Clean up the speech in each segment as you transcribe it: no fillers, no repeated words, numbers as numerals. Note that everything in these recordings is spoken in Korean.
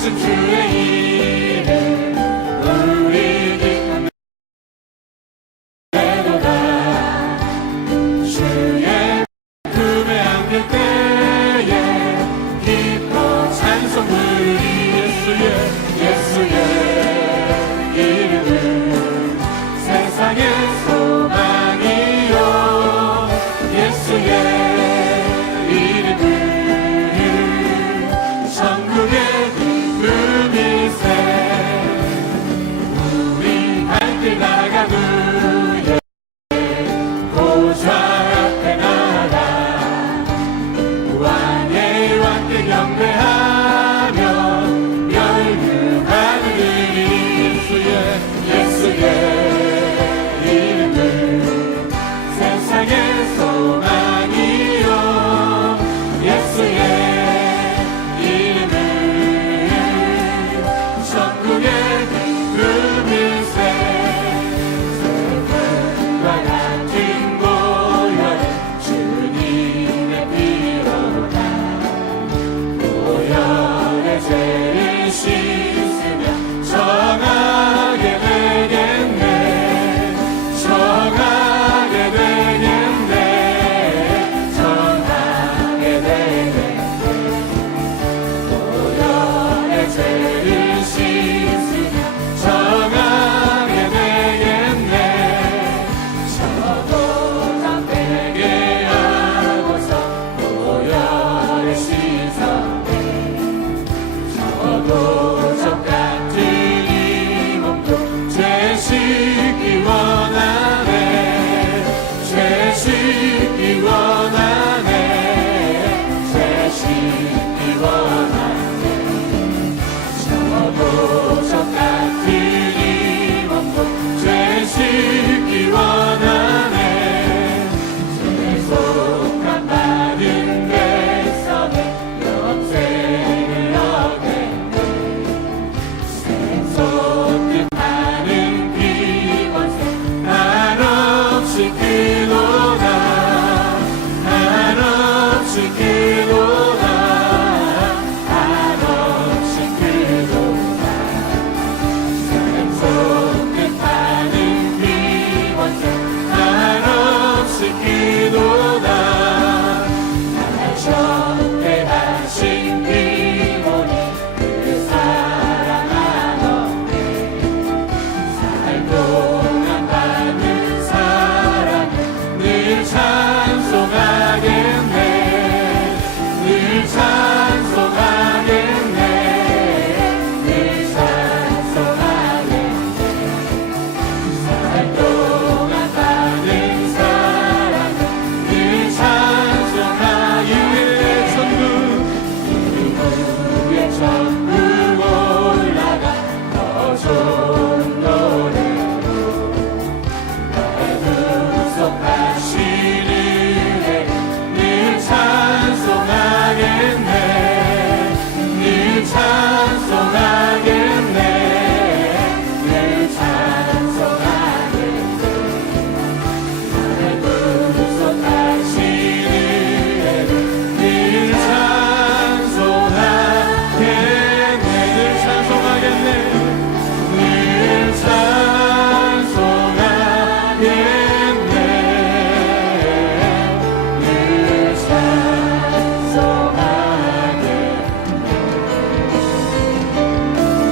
높으신 주의 이름 우리 기쁘도다. 주의 품에 안길 때에 기뻐 찬송 부르리. 예수의 이름은 세상의 소망이요. 예수의 이름은 천국의 기쁨이세. 우리 갈 길 나가는 후에 보좌 앞에 나가 왕의 왕께 경배하며 멸류관을 드리. 예수의 이름은 세상의 소망이요. 예수의 이름은 천국의 기쁨일세. 세상과 같은 고열 주님의 피로다. 고열의 죄를 씻으며 정하게 되겠네. 정하게 되겠네. 정하게 되겠네. 고열의 죄를 씻으며 정하게 되겠네. 저도적 되게 하고서 고열을 씻었네. 저도적 같은 이 몸도 죄 씻기 원하네. 죄 씻기 원하네. 죄 씻기 원하네. 저도적 같은 이 몸도 죄 씻기 원하네. 죄속한 받은 백성의 영생을 얻겠네. 생소뜻하는 비원세 한없이 크도다. 한없이 크도다. 한없이 크도다. 생소뜻하는 비원세 한없이 크도다. 날 접대하신 비원이 그 사랑 한없네. 살 동안 받은 사랑을 늘 찬송하겠네. 늘 찬송하겠네. 늘 찬송하겠네. 살 동안 받은 사랑을 늘 찬송하겠네. 천국 위에 천국 올라가 더 좋은 노래로 날 구속하시는 은혜를 늘 찬송하겠네. 늘 찬송하겠네. 늘 찬송하겠네. 날 구속하시는 은혜를 늘 찬송하겠네. 늘 찬송하겠네. 늘 찬송하겠네. 늘 찬송하겠네.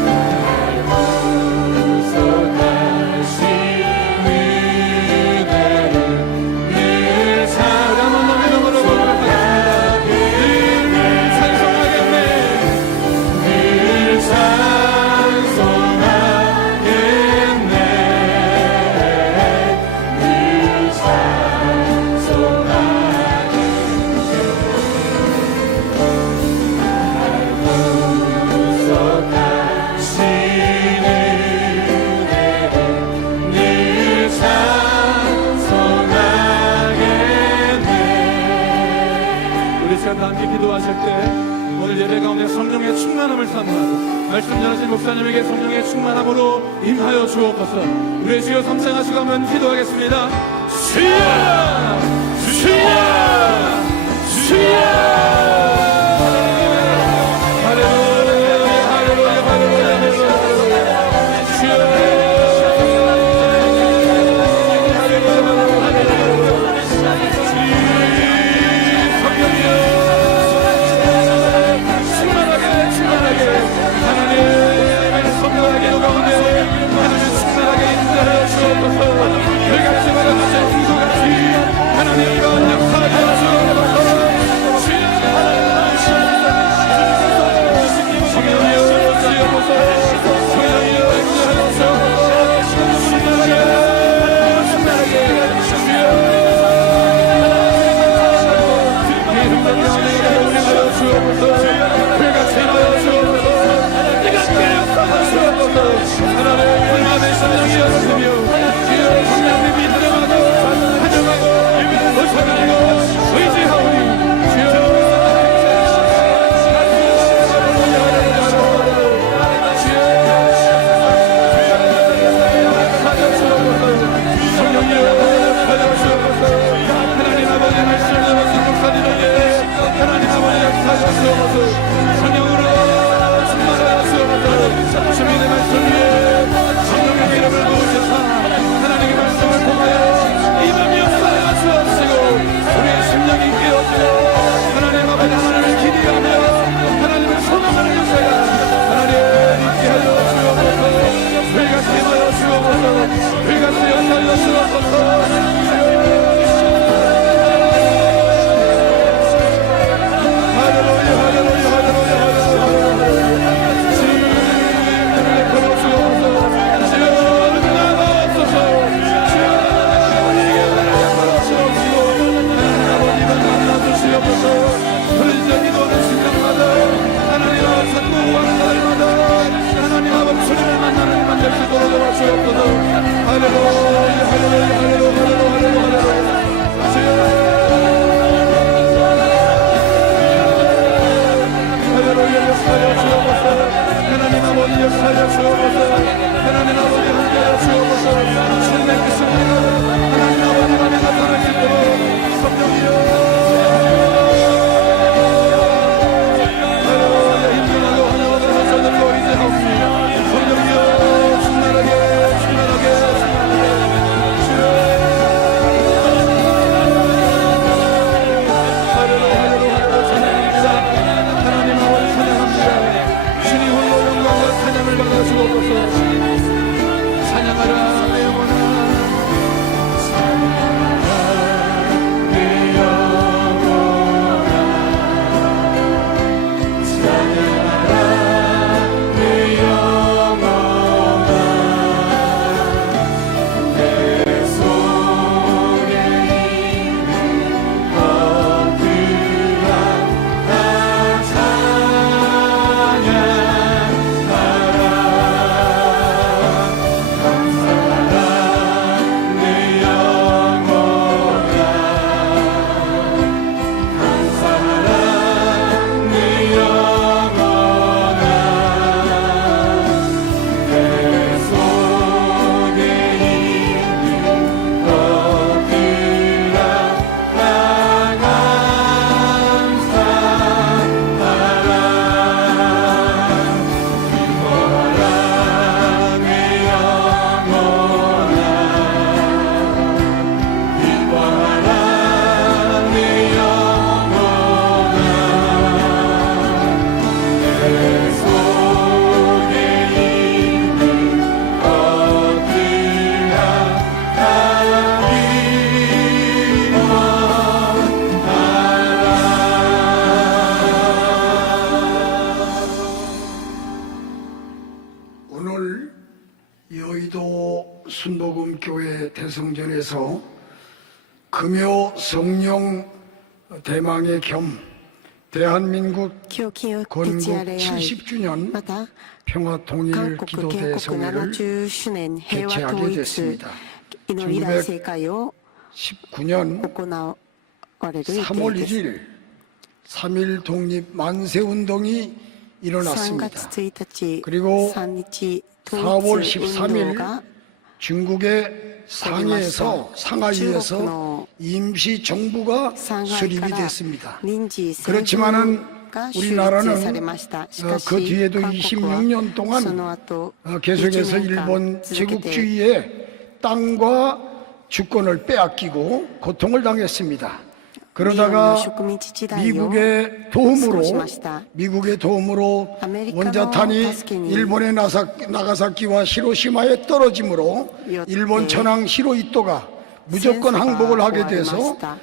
날 구속하시는 은혜를 늘 찬송하겠네. 늘 찬송하겠네. 늘 찬송하겠네. 구속하시는 은혜를 늘 찬송하겠네. 우리 시간 다 함께 기도하실 때 오늘 예배 가운데 성령의 충만함을 사모하고 말씀 전하신 목사님에게 성령의 충만함으로 임하여 주옵소서. 우리 주여 삼창하시고 한번 기도하겠습니다. 주여! 주여! 주여! 할렐루야! 할렐루야! 역사하여 주옵소서. 하나님 아버지 함께하여 주옵소서. 주님의 그 승리가 하나님 아버지 안에 나타날 수 있도록 성령이여 힘들어도 하나님의 저들로 이제 하옵니 성령이여 충만하게 하나님 아버지 찬양합니다. 주님 홀로 영광과 찬양을 받아 주옵소서. 찬양하라 내 영혼아 오늘 여의도 순복음교회 대성전에서 금요 성령 대망의 겸 대한민국 今日金曜 건국 徹夜礼拝 70주년 また 평화통일 韓国 기도 建国 대성회를 70周年平和 개최하게 統一 됐습니다. 祈り大聖会を 19년 行われる予 3월 定です 1일 3.1 독립 만세운동이 3 일어났습니다. 月1日 그리고 3日 4월 統一運 13일 動が 중국의 상해에서 상하이에서 중국의 임시 정부가 上海 수립이 から 됐습니다. 臨時政府 그렇지만은 が樹立 우리나라는 されましたしかし 그 뒤에도 韓国は 26년 동안 その後 계속해서 20年間 일본 続けて 제국주의에 땅과 주권을 빼앗기고 고통을 당했습니다. 그러다가 日本の植民地時代を 미국의 過ごし 도움으로 ました 미국의 도움으로 아메리카노 원자탄이 타스케니 일본의 나가사키와 히로시마에 떨어지므로 이었대. 일본 천황 히로히토가 무조건 센서가 항복을 하게 돼서 고안했다.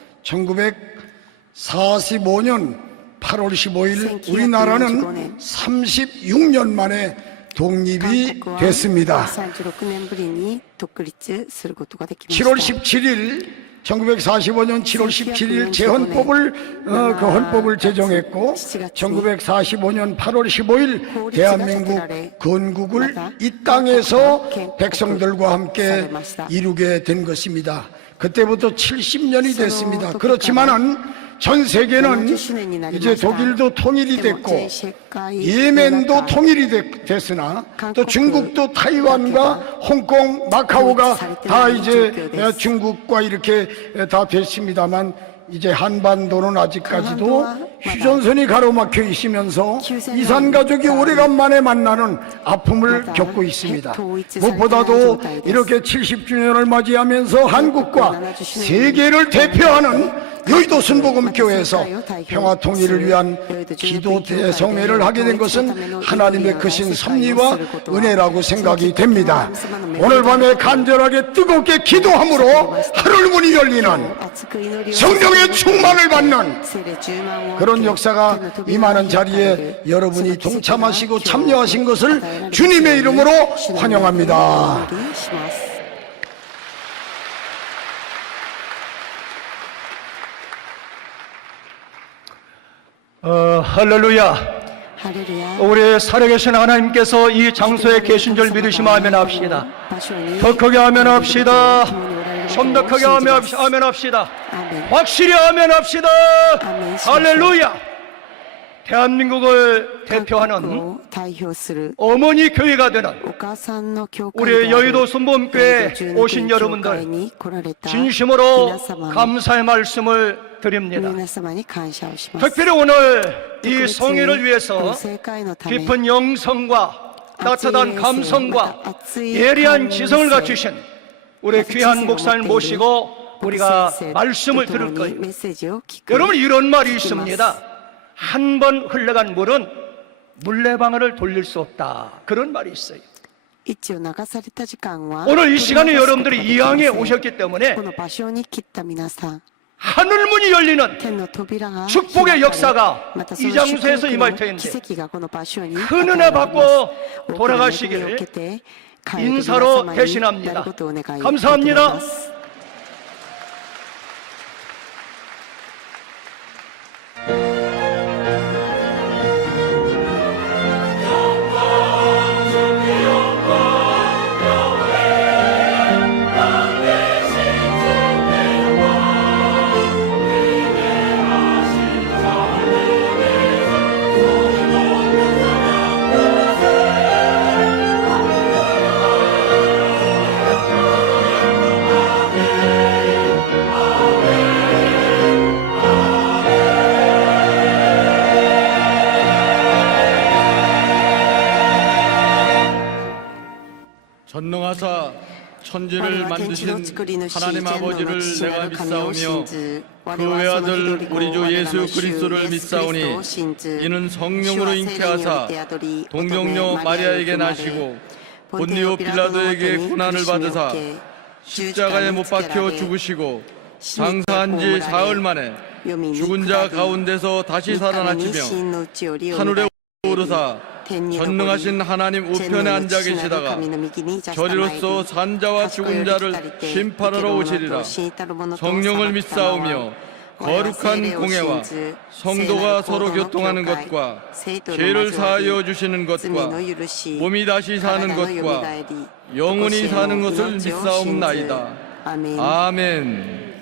1945년 8월 15일 1945 우리나라는 36년 만에 독립이 韓国は 됐습니다. 36年ぶりに独立することができました 7월 17일 1945년 7월 17일 재헌법을 그 헌법을 제정했고 1945년 8월 15일 대한민국 건국을 이 땅에서 백성들과 함께 이루게 된 것입니다. 그때부터 70년이 됐습니다. 그렇지만은 전 세계는 이제 독일도 통일이 됐고 예멘도 통일이 됐으나 또 중국도 타이완과 홍콩, 마카오가 다 이제 중국과 이렇게 다 됐습니다만 이제 한반도는 아직까지도 휴전선이 가로막혀 있으면서 이산 가족이 오래간만에 만나는 아픔을 겪고 있습니다. 무엇보다도 이렇게 70주년을 맞이하면서 한국과 세계를 대표하는 여의도 순복음교회에서 평화통일을 위한 기도 대성회를 하게 된 것은 하나님의 크신 섭리와 은혜라고 생각이 됩니다. 오늘 밤에 간절하게 뜨겁게 기도함으로 하늘 문이 열리는 성령의 충만을 받는 그런 역사가 임하는 자리에 여러분이 동참하시고 참여하신 것을 주님의 이름으로 환영합니다. 할렐루야. 우리 살아계신 하나님께서 이 장소에 계신 줄 믿으시면 아멘합시다. 더 크게 아멘합시다. 좀 더 크게 아멘합시다. 확실히 아멘합시다. 할렐루야. 대한민국을 대표하는 韓国を代表する 어머니 교회가 되는 お母さんの教会 우리 である 여의도 순복음교회 12 오신 教会 여러분들 に来られた 진심으로 皆様 감사의 말씀을 드립니다. 皆様に感謝をします。 특별히 오늘 이 特別に 성회를 こ 위해서 の聖会のため 깊은 영성과 따뜻한 감성과 아츠이 예리한 감성, 지성을 갖추신 우리 아주 귀한 지성을 목사를 갖고 모시고 우리가 先生 말씀을 と 들을 共に 거예요. メッセージを聞く 여러분 이런 말이 聞きます 있습니다. 한 번 흘러간 물은 물레방아를 돌릴 수 없다. 그런 말이 있어요. 一を流された時間は 오늘 이 시간에 取り戻すことが 여러분들이 で 이 きません 향에 오셨기 때문에 この場所に来た皆さん 하늘문이 열리는 天の扉が 축복의 開かれ 역사가 またそ 이 の 장소에서 祝福 임할 の 터인데 奇跡がこの場所に 큰 与 은혜 えられます 받고 多くの恵みを 돌아가시기를 受けて帰る 인사로 皆様に 대신합니다. なることをお願い 감사합니다. 求めます 전능하사 천지를 만드신 하나님 아버지를 내가 믿사오며 그 외아들 우리 주 예수 그리스도를 믿사오니 이는 성령으로 잉태하사 동정녀 마리아에게 나시고 본디오 빌라도에게 고난을 받으사 십자가에 못 박혀 죽으시고 장사한 지 사흘 만에 죽은 자 가운데서 다시 살아나시며 하늘에 오르사 전능하신 하나님 우편에 앉아 계시다가 저리로서 산자와 죽은 자를 심판하러 오시리라. 성령을 믿사오며 거룩한 공예와 성도가 서로 교통하는 것과 죄를 사하여 주시는 것과 몸이 다시 사는 것과 영원히 사는 것을 믿사옵나이다. 아멘.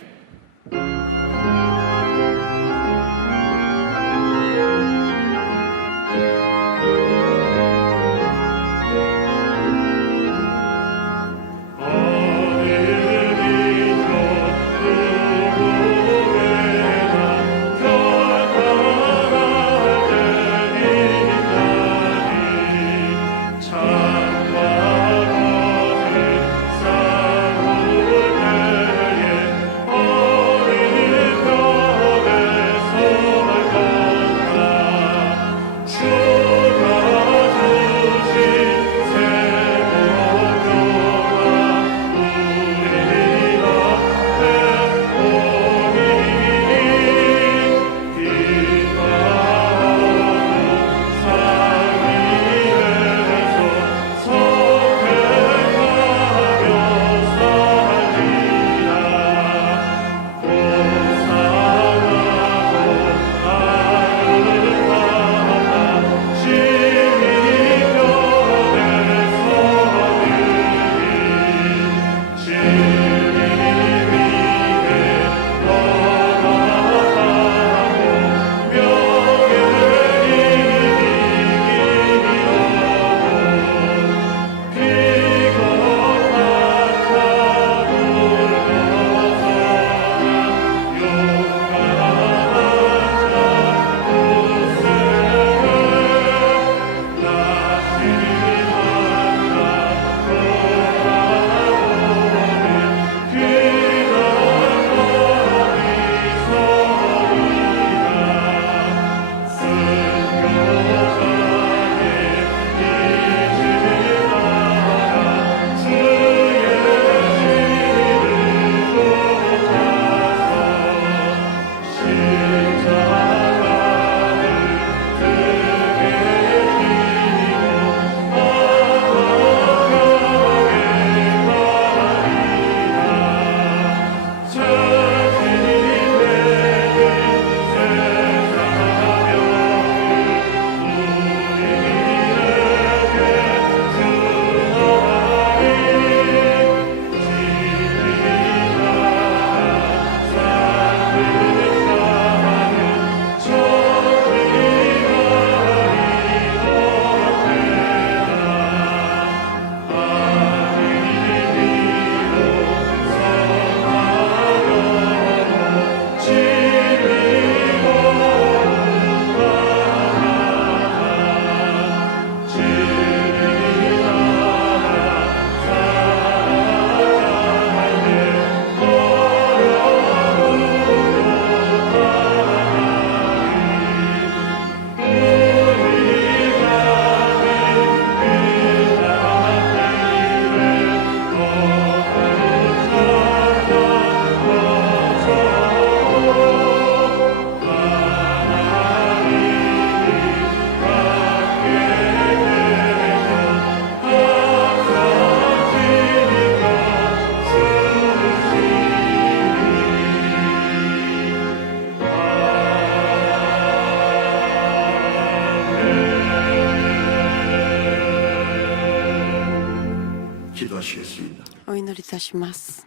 기도하시겠습니다. お祈りいたします。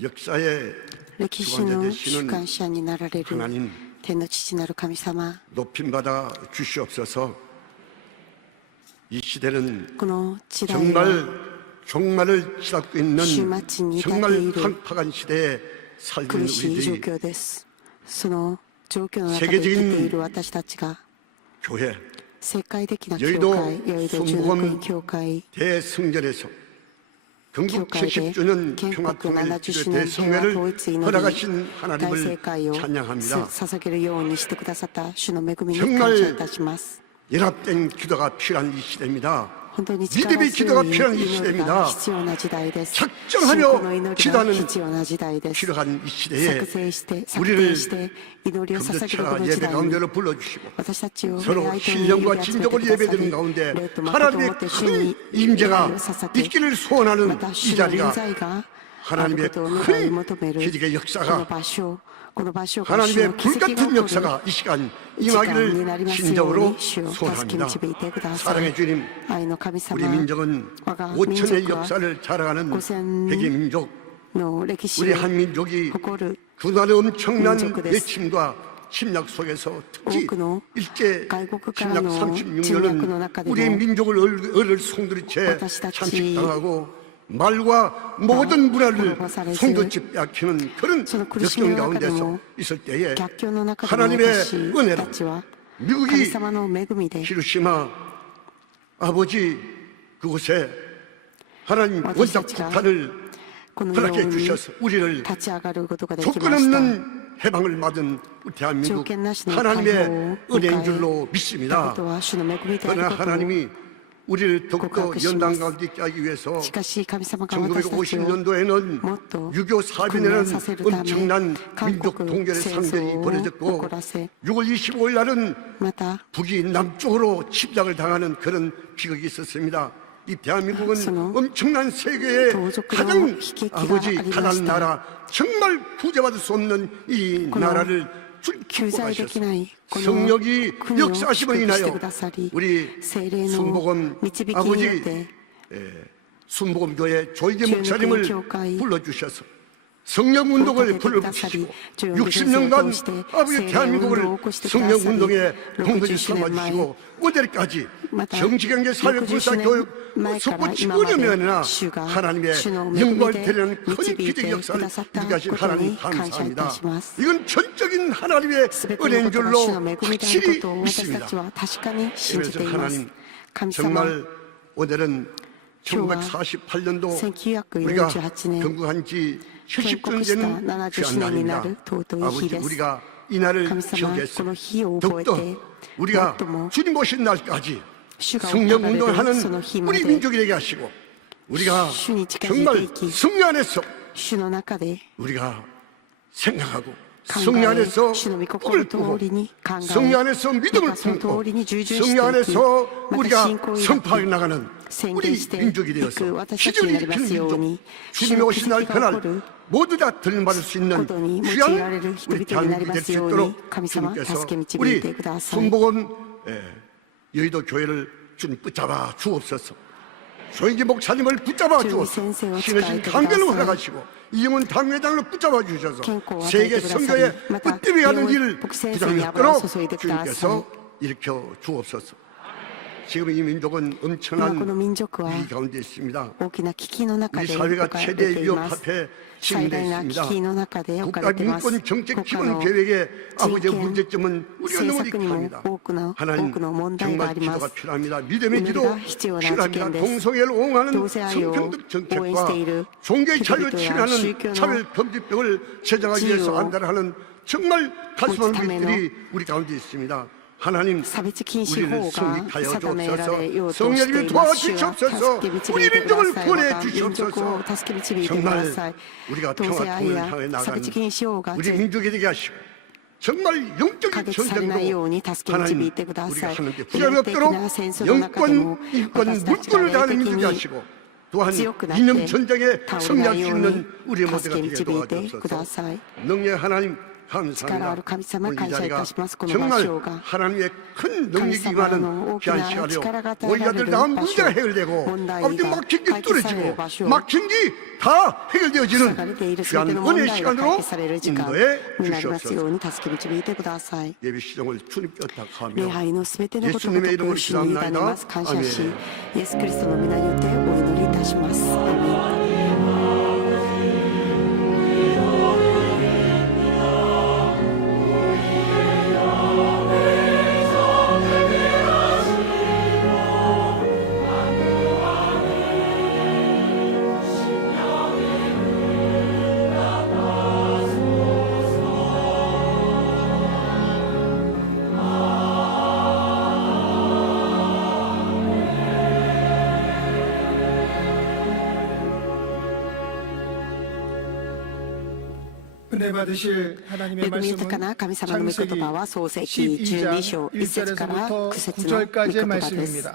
역사의 歴史 주관자 の主 되시는 管者になられる 하나님 天の父なる神様、 높임받아 주시옵소서. 이 시대는 この時代は 정말 종말을 치닫고 있는 주마치니 정말 다데이를 황팍한 시대에 살고 있는 苦しい状 우리들이 況です。その状況の中で生きている私たちが 교회 世界的な教 여의도 会、여의도中学院教会 대승전에서 건국 教会で 70주년 建国 평화통일기도 70年平和 대성회를 統一祈り 허락하신 大 하나님을 正会を 찬양합니다. 捧げるようにしてくださった主の恵みに 정말 感謝いたします。 연합된 기도가 필요한 이 시대입니다. 本当に力 믿음의 強 기도가 い 필요한 이 祈り 시대입니다. が必要な時代です。 작정하며 信仰の祈りが 기도하는 必要な時代です。 필요한 이 시대에 作成して策 우리를 定して祈りを捧げるこ 금조차 の時 예배 代に 가운데로 불러주시고 私たちを 서로 礼拝とに 신령과 呼び集めて 진정으로 くださ 예배드리는 り 가운데 礼と誠をも 하나님의 って主に 큰 임재가 礼を捧げ 있기를 ま 소원하는 た 이 主の臨 자리가 在がある 하나님의 ことを願い 큰 求める 기적의 この 역사가 場所が主 하나님의 の奇跡が 불같은 起こる 역사가 이 시간 時間にな 임하기를 りますよう 진정으로 に主を助け 소원합니다. 導いてくださ 사랑의 い。 주님, 愛の神 우리 様 민족은 我が 5천의 民族は 역사를 자랑하는 5000 백의 민족, の歴史 우리 を 한민족이 誇る 그날의 엄청난 민족です. 외침과 침략 속에서 특히 多くの 일제 外国から 침략 の侵略の中 36년은 でも 우리 민족을 얼을 송두리째 私たち 잠식당하고 말과 모든 문화를殺されず 송두리째 빼앗기는 그런 その苦しみ 역경 の中で 가운데서 も 있을 때에 逆境の中でも 하나님의 私た 은혜로 ちは 미국이 神様の恵みで 히로시마 아버지 그곳에 하나님 원자 폭탄을 このよう 허락해 に 주셔서 우리를 立ち上がることができ 조건 ました。 없는 해방을 받은 우리 대한민국 조건なしの 하나님의解放を 은혜인 迎え 줄로 こ 믿습니다. とは主の恵みである 그러나 ことを 하나님이 우리를 더욱더 告白します. 연단 가운데 있게 하기 위해서 しかし神様が私たちを 1950년도에는 もっと 6.25 사변이라는 させるため 엄청난 韓 민족 国 동결의 戦 상전이 争を起 벌어졌고 こらせ 6월 25일 날은 また 북이 남쪽으로 침략을 당하는 그런 비극이 있었습니다. 이 대한민국은 その 엄청난 세계의 盗賊の 가장 悲劇が 아버지 ありました 가난한 나라 정말 구제받을 수 없는 이 この 나라를 救済できない 축복하셔서 この 성령이 国を祝 역사하심을 福して 인하여 くださり 우리 聖霊の 순복음 導きによっ 아버지 て 순복음교회 조이제 주연교회 목사님을 교회 불러주셔서 성령운동을 불러주시고 60년간 아버지 대한민국을 성령운동의 본거지 삼아주시고 오늘까지 정치경제 사회군사교육 속고 15년 년이나 하나님의 영광을 드리는 큰 기적 역사를 이루가신 하나님 감사합니다. 이건 전적인 하나님의 은혜인 줄로 확실히 믿습니다. 그래서 하나님 정말 오늘은 1948년도 우리가 건국한 지 70년 되는 귀한 날입니다. 아버지 우리가 이 날을 기억해서 더욱더 우리가 주님 오신 날까지 성령운동을 하는 우리 민족이 되게 하시고 우리가 정말 성령 안에서 우리가 생각하고 성령 안에서 꿈을 꾸고 성령 안에서 믿음을 품고 성령 안에서 우리가 선포해 나가는 우리 민족이 되어서 기적을 일으키는 민족 주님이 오신 날 그날 모두 다 들림받을 수 있는 귀한 우리 대한민국이 될 수 있도록 주님께서 우리 순복음 여의도 교회를 주님 붙잡아 주옵소서. 조인기 목사님을 붙잡아 주옵소서. 신으신 강변을 허락하시고 이영훈 당회장을 붙잡아 주셔서 세계 선교에 으뜸이 가는 일을 부장했도록 주님께서 일으켜 주옵소서. 지금 이 민족은 엄청난 위기 가운데 있습니다. 우리 사회가 최대 위협 앞에 직면되어 있습니다. 국가 민권 정책 기본 계획의 아버지의 문제점은 우리가 너무 익합니다. 하나님 정말 기도가 필요합니다. 믿음의 기도 필요합니다. 동성애를 옹호하는 성평등 정책과 종교의 자유를 침해하는 차별금지법을 제정하기 위해서 안달하는 정말 가슴 아픈 일들이 우리 가운데 있습니다. 하나님 우리를 승리하여 주옵소서. 성령님이 도와주시옵소서. 우리 민족을 구원해 주시옵소서. 정말 우리가 평화 통일을 향해 나가는 우리 민족이 되게 하시고 정말 영적인 전쟁도 하나님 우리가 하는데 부담이 없도록 영권, 인권, 물권을 다하는 민족이 하시고 또한 이념 전쟁에 승리할 수 있는 우리 모두가 되게 도와주옵소서. 능력 하나님 감사합니다. 神様 오늘 이 感謝い 자리가 たしますこの場 정말 所が 하나님의 큰 능력이 神様の 임하는 大きな 귀한 시간이요. 力が与え 우리 られ 아들 る 당한 場 문제가 所 해결되고 問題 아버지 が 막힌 게 解決される 뚫어지고 場所 막힌 게 다 塞がれてい 해결되어지는 るすべて 귀한 の問 은혜 題が解 시간으로 決される時間 인도해 になります 주시옵소서. ように助け導いてください 예배 시정을 주님께 礼 부탁하며 拝のすべてのことを 예수님의 特 이름으로 主に委ねます 기도합니다. 感謝し 아멘. イエス・キリストの皆によってお祈りいたしますアーメン은혜 받으실 하나님의 恵み豊かな 말씀은 神様の御言葉は創世記12章 12장 1節から 1절에서부터 9節の御 9절까지의 言葉です 말씀입니다.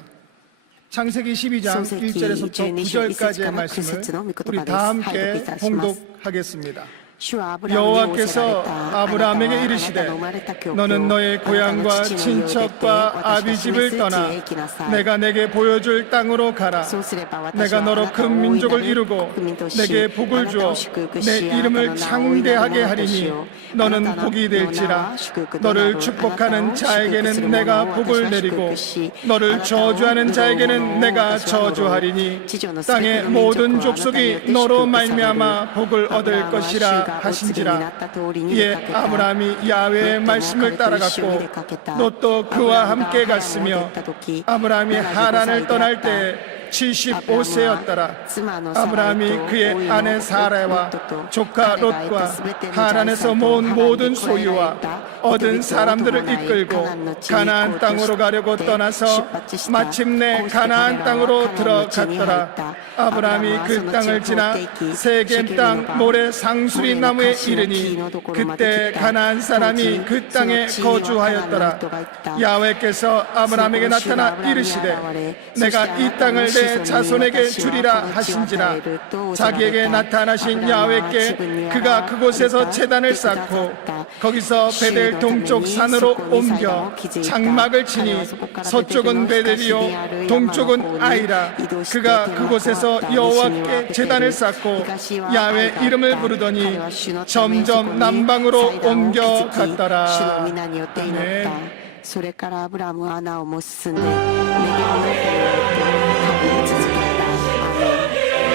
창세기 12장 創世記 1절에서부터 12章 9절까지의 1節の御 말씀을 言 우리 葉です 다 拝 함께 読いたします 봉독하겠습니다. 主はアブラハムに仰せられ 여호와께서 た 아브라함에게 あなた 이르시되 の生まれた境 너는 を 너의 あなたの 고향과 父の家を出て 친척과 私の 아비 示 집을 す地 떠나 へ行きなさい 내가 내게 보여줄 땅으로 가라. そうすれば私 내가 はあ 너로 なたを 큰 大いな 민족을 る 이루고 国民とし 내게 あ 복을 なた 주어 を祝福 내 しあなた 이름을 の名を大いなる 창대하게 ものと 하리니 しよう 너는 あなたの 복이 名は 될지라 祝福とな 너를 る 축복하는 あなたを祝福する 자에게는 者 내가 を私 복을 は 내리고 祝福し 너를 あなたを 저주하는 呪う 자에게는 者を 내가 私は呪う 저주하리니 地上の 땅의 全ての民 모든 族はあなたによって 족속이 너로 祝福される 말미암아 복을 アブ 얻을 ラハムは主 것이라 がお告げにな 하신지라 った通りに 이에 出かけた 아브라함이 야훼의 ロットも 말씀을 彼と一緒に出 따라갔고 かけた 롯도 アブ 그와 ラハムが 함께 ハランを出 갔으며 た時 아브라함이 75 하란을 歳 떠날 であった 때 75세였더라. 아브라함이 아브라함이 그의 아내 사라와 조카 롯과 하란에서 모은 모든 소유와 얻은 사람들을 이끌고 가나안 땅으로 가려고 떠나서 마침내 가나안 땅으로 들어갔더라. 아브라함이 그 땅을 지나 세겜 땅 모래 상수리 나무에 이르니 그때 가나안 사람이 그 땅에 거주하였더라. 야훼께서 아브라함에게 나타나 이르시되 내가 이 땅을 내 자손에게 주리라 하신지라. 자기에게 나타나신 야훼께 그가 그곳에서 제단을 쌓고 거기서 베델 동쪽 산으로 옮겨 장막을 치니 서쪽은 베델이요 동쪽은 아이라. 그가 그곳에서 여호와께 제단을 쌓고 야훼 이름을 부르더니 점점 남방으로 옮겨갔더라. 아멘. それからアブラムはなおも進んでネゲブの方へ行って旅を続けた。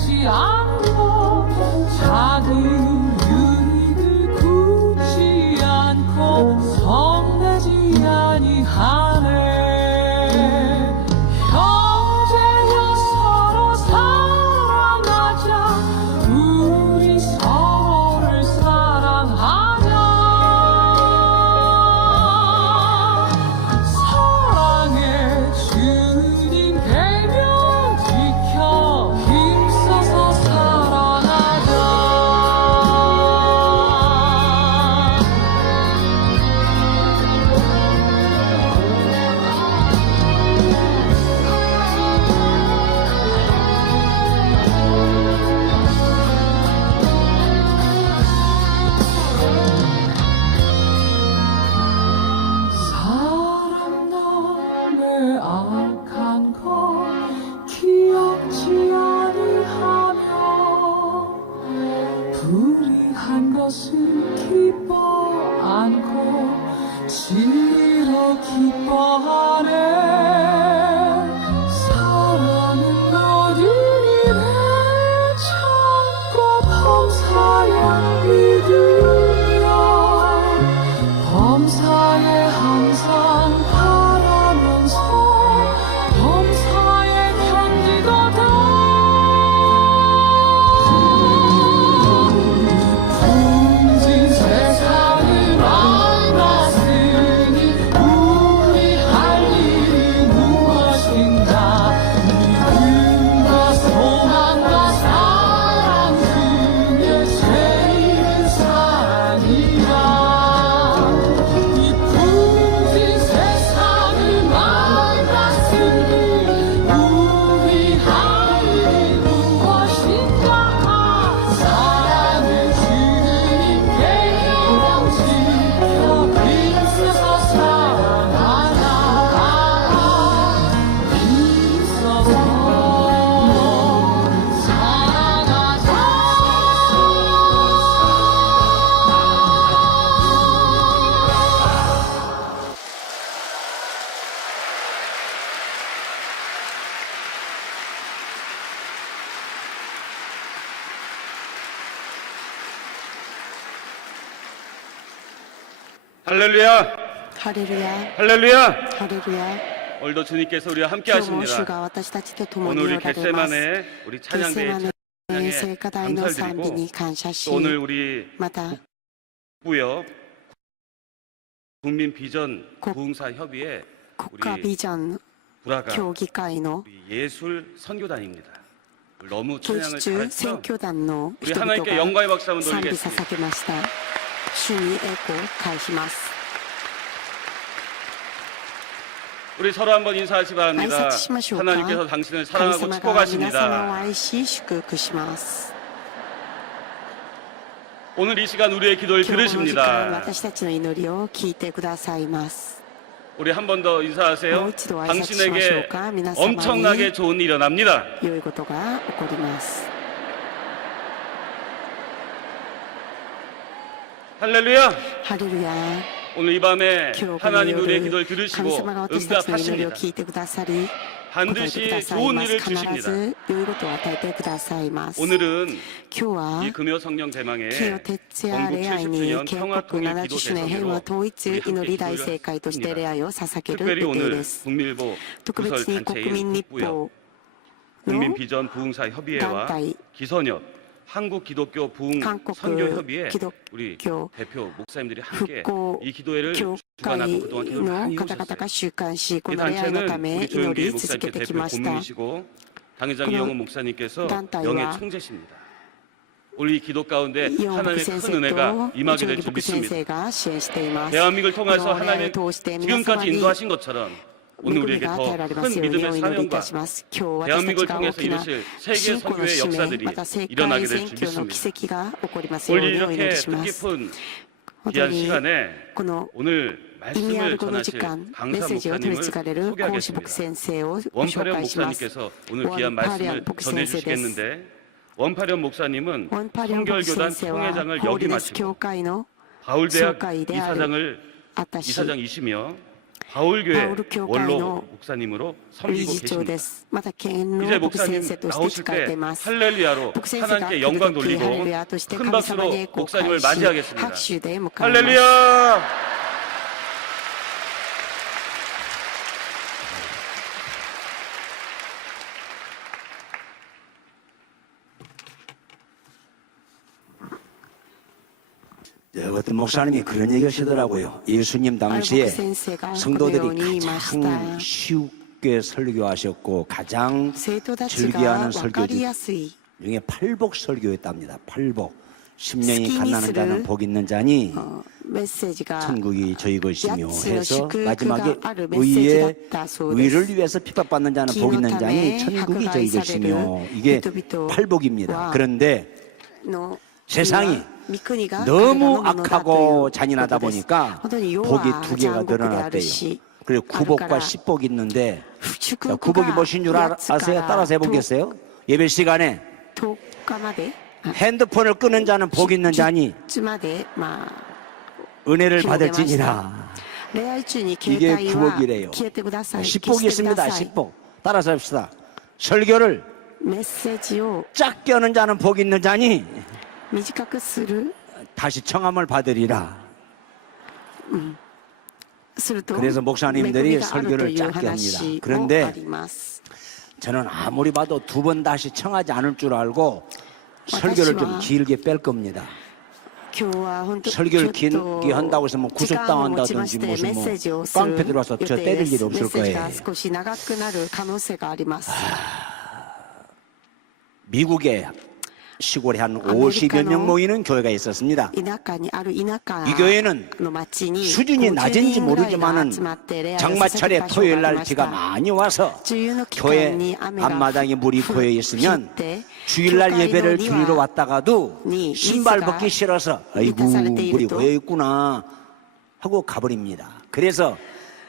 맺지 않고 작은 유익을 굳지 않고 성내지 아니하네. 형제여 서로 사랑하자. 우리 서로를 사랑하자. 사랑의 주님 계명 지켜 힘써서 사랑하자. 사람 남의 악한 것 기억지 아니하며 불의한 것을 기뻐 않고 진리로 기뻐하네. 사랑은 모든 일에 참고 범사에 믿으며 범사에 항상 바라면서 범사에 견디거든. 풍진 세상을 만났으니 우리 할 일이 무엇인가. 믿음과 소망과 사랑 중에 제일은 사랑이야. 이 풍진 세상을 만났으니 우리 할 일이 무엇인가. 사랑을 주님께 영지켜 힘써서 사랑하자. 힘써서 사랑하자. 할렐루야, 하렐루야. 할렐루야. 하렐루야. 오늘도 주님께서 우리와 함께 今日も主 하십니다. が私たちと共 오늘 に 우리 おられます。 겟세만의 우리 ゲッセ 찬양대의 マネ 찬양에 聖歌台の賛美 감사를 に 드리고 感謝し、 또 오늘 우리 また 부여 국민 비전 국- 부흥사 협의회 国家ビジョン 불화가 協議会の 우리 예술 선교단입니다. 너무 教 찬양을 期中選 잘했죠. 挙団の 우리 人々 하나님께 が 영광의 박수 한번 賛美 돌리겠습니다. 捧げました。主に栄光を返します。 우리 서로 한번 인사하시 挨 바랍니다. 拶しましょうか。 하나님께서 당신을 神 사랑하고 様が皆様を 축복하십니다. 愛し祝福します。 오늘 이 시간 우리의 기도를 今日この時間 들으십니다. 私たちの祈りを聞いてくださいます。 우리 한 번 더 인사하세요. もう一度挨拶しましょう 당신에게 か。皆様に 엄청나게 좋은 일이 일어납니다. 良いことが起こります。 할렐루야. ハレルヤ。 오늘 이 밤에 今日この 하나님 우리의 夜 기도를 神 들으시고 様が私たちの祈りを 응답하십니다. 聞いてくださり、答えてく 반드시 ださい 좋은 ます。 일을 必 주십니다. ず良いことを与えてくださいます。今 오늘은 日は 이 금요 성령 대망에 清哲也 건국 礼拝に 70주년 建 평화 国 통일 기도 70周年平和 대성으로 統一 우리 祈 함께 り大 기도를 正会として礼 했습니다. 拝を捧げる 특별히 予定 오늘 です。 국민일보 特別 부설 に国民 단체인 日 북부여 報 국민 の 비전 부흥사 団 협의회와 体 기선협 한국 기독교 부흥 한국 선교 협의회 기독교 우리 대표 목사님들이 復 함께 興 이 기도회를 教 주관하고 会 그동안 기도를 の 많이 方々 해오셨어요. が収監し、こ 이 の礼拝のた 단체는 め 우리 祈 조영기 り続け 목사님께 てき 대표 ました。 고문이시고 당회장 그럼 이영훈 목사님께서 단타와 영의 총재십니다. 오늘 이 기도 가운데 イオン牧 하나님의 先 큰 生 은혜가 と 임하게 上 될 木 줄 牧先 믿습니다. 生が支援しています。 대한민국을 こ 통해서 の礼拝 하나님 を通して皆様 지금까지 に 인도하신 것처럼 恵 오늘 み 우리에게 が 더 与えられますよ 큰 うにお 믿음의 祈りいた 사명과 します。今日私たち 대한민국을 が大 통해서 きな 이루실 세계 信仰の 선교의 使命、 역사들이 また世 일어나게 界 될 宣 줄 教の 믿습니다. 奇跡が起こりますよう 오늘 にお祈 이렇게 りします 뜻깊은 本当 귀한 に 시간에 この 오늘 意味あ 말씀을 るこの時 전하실 間、メッ 강사 セージを取り継がれ 목사님을 る講師牧 소개하겠습니다. 先生をご紹 원파련 介します 목사님께서 오늘 귀한 원파련 말씀을 목사님 전해주시겠는데 원파련 목사님은 ワンパリオン牧師 성결교단 先生は 총회장을 ホーリ 역임 ネス教 하시고 会の 바울대학総会である 이사장을 あったし、 이사장이시며 바울교회 바울 교회의 원로 목사님으로 理 섬기고 事長で 계십니다. す。また県の 이제 牧 목사님 先生として 나오실 使えて 때 います。 할렐루야로 牧先生が 하나님께 영광 時々 돌리고 ハレルヤとして 큰 神様 박수로 に栄光を 목사님을 返し 맞이하겠습니다. 拍手で迎えます。 할렐루야! 어떤 목사님이 그런 얘기 하시더라고요. 예수님 당시에 성도들이 가장 쉽게 설교하셨고 가장 生徒たち 즐겨하는 が分かり 설교 やすい 중에 팔복 설교였답니다. 팔복. 스키니 심령이 가난한 자는 쓰를 복 있는 자니 メッセージが 천국이 저희 것이며 八つの 해서 祝福が 마지막에 あるメッセージだっ 의의 たそうです。 의를 위해서 핍박받는 자는 복 있는 자니 천국이 저희 것이며 이게 팔복입니다. 그런데 の 세상이 御国が 너무 彼らのものだという 악하고 잔인하다 ことです。 보니까 本当に世 복이 は 두 残 개가 酷である 늘어났대요. し 그리고 あるか 구복과 ら 십복이 있는데 祝 자, 福 구복이 が 무엇인 줄 8つ 아세요? から 따라서 해보겠어요? 예배 시간에 10日まで 핸드폰을 끄는 자는 복 있는 자니 10までまあ 은혜를 받을지니라. 礼拝中に携 이게 帯は 구복이래요. 消えてください。 십복이 消してくだ 있습니다. さい。 십복. 따라서 합시다. 설교를 メッセージを 짧게 하는 자는 복 있는 자니 短くする 다시 청함을 받으리라. すると 그래서 목사님들이 恵みがあると 설교를 いう 짧게 話 합니다. も 그런데 あります。 저는 아무리 봐도 두 번 다시 청하지 않을 줄 알고 설교를 좀 길게 뺄 겁니다. 今日は本当 설교를 ちょっと 길게 한다고 해서 뭐 時間を持ちま 구속당한다든지 してメ 무슨 ッ 뭐 セージをする 깡패 들어와서 予 저 定 때릴 です。 일 メ 없을 ッセージ 거예요. が少し長くなる可能性があります。 미국의 시골에 한 50여 명 모이는 교회가 있었습니다. 田舎にある田舎 이 교회는 の町に 수준이 50 낮은지 人ぐらいが 모르지만은 集まって礼拝を 장마철에 捧げる場所が 토요일 あり 날 まし 비가 た。 많이 와서 梅雨の期 교회 間に雨が 앞마당에 물이 고여 降 있으면 って 주일날 教会の 예배를 庭 드리러 왔다가도 니 신발 미스가 벗기 싫어서 아이고 미타사를 물이 때일도 고여 있구나 하고 가버립니다. 그래서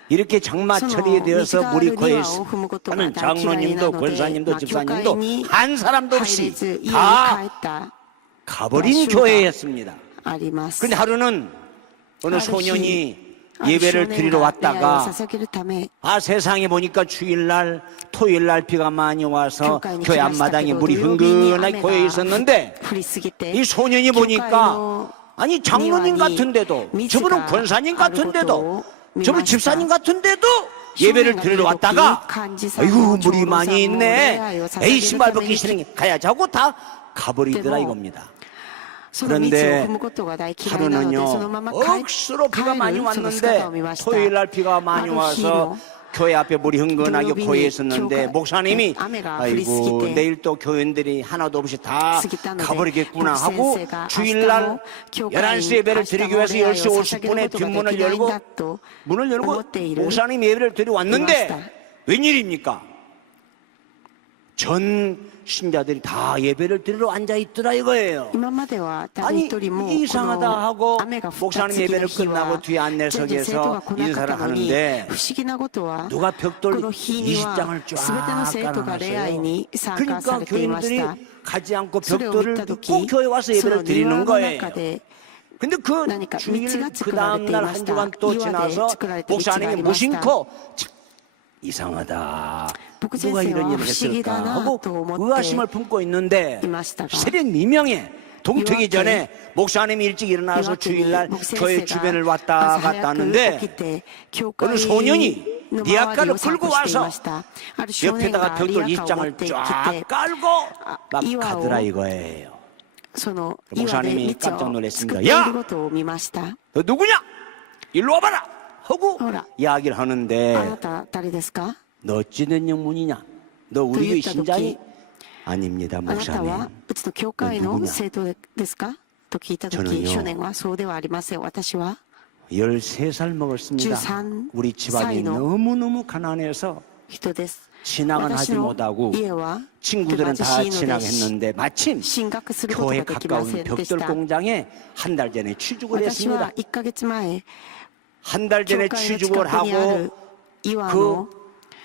이렇게 장마철이 되어서 물이 고여 있으면 장로님도 권사님도 집사님도 한 사람도 없이 다 가버린 교회였습니다. あります。 근데 하루는 어느 ある日 소년이 ある 예배를 少年 드리러 が礼拝を 왔다가 捧げるため 아 세상에 보니까 주일날 토요일날 비가 많이 와서 교회에 교회 来ました 앞마당에 けど 물이 土曜日に 흥건하게 雨 고여 が 있었는데 降りすぎて 이 소년이 教会 보니까 の 아니 장로님 庭に 같은데도 水 저분은 が 권사님 あることを 같은데도 見 저분 ました。 집사님 같은데도 예배를 드리러 왔다가 아이고 물이 많이 있네 에이 신발 벗기 싫으니 가야지 하고 다 가버리더라 이겁니다. その道を踏むことが大嫌いなので 하루는요 そのまま 억수로 비가 많이 帰るその姿を見 왔는데 ました。 토요일날 비가 많이 ある日 와서 の 교회 앞에 물이 흥건하게土曜日に 고여 있었는데 교회 목사님이雨が降りすぎて 아이고 내일 또 교인들이 하나도 없이 다 過ぎたので 가버리겠구나 牧 하고 先生が 주일날 明日も 11시 예배를 드리기 위해서 10시 50분에 뒷문을 열고 문을 열고 목사님 예배를 드리러 왔는데 웬일입니까? 전 신자들이 다 예배를 드리러 앉아 있더라 이거예요. 今までは誰 아니 一人も 이상하다 하고 雨が降った 목사님 次の 예배를 日は 끝나고 뒤에 全然生徒 안내석에서 が来なかった 인사를 のに 하는데 不思議なことは 누가 벽돌 この日には 20장을 全ての生徒が礼拝 쫙 に参加さ 그러니까 れていまし 교인들이 た。 가지 않고 それを見 벽돌을 た 꼭 時 교회 와서 その 예배를 庭 드리는 の 거예요. 中で 근데 그 何か道 주일 が 그 作られてい 다음날 ま 한 した。 주간 또 岩で 지나서 作られて道があ 목사님이 りました。 무심코 이상하다. 僕先 누가 生 이런 は 일을 不思議だ 했을까 な 하고 と思って 의아심을 품고 있는데 いましたが 새벽 미명에 동트기 전에 목사님이 일찍 일어나서 夜明けに 주일날 牧先 교회 生 주변을 が 왔다 朝 갔다 早く起き 하는데 て教 어느 会 소년이 の 리아카를 周りを散 끌고 歩してい 와서 ました。ある少年 옆에다가 が 벽돌 リアカを持っ 20장을 てき 쫙 て 깔고 막 이와오. 가더라 이거예요. その岩で 목사님이 道 깜짝 を 놀랐습니다. 作ってい 야! ることを見ました。 너 누구냐? 일로 와봐라 하고 어라. 이야기를 あ 하는데 なた誰ですか？ 너 어찌된 영문이냐? 너 우리 교회 と言った時 신자니? 아닙니다 あなた 목사님. はうちの教会の生徒ですか？と聞いたと 저는요 き、少年はそうではありません。私は 13살 먹었습니다. 13 우리 집안이 사이노. 너무너무 가난해서 人です。 신앙은 하지 私の 못하고 家は 친구들은 다 貧しいので 신앙했는데 마침 進学すること 교회 ができませ 가까운 んでし 벽돌 た。 공장에 한 달 전에 취직을 私は 했습니다. 1ヶ月前、 한 달 教 전에 会の 취직을 近くにあ 하고 る岩 그 の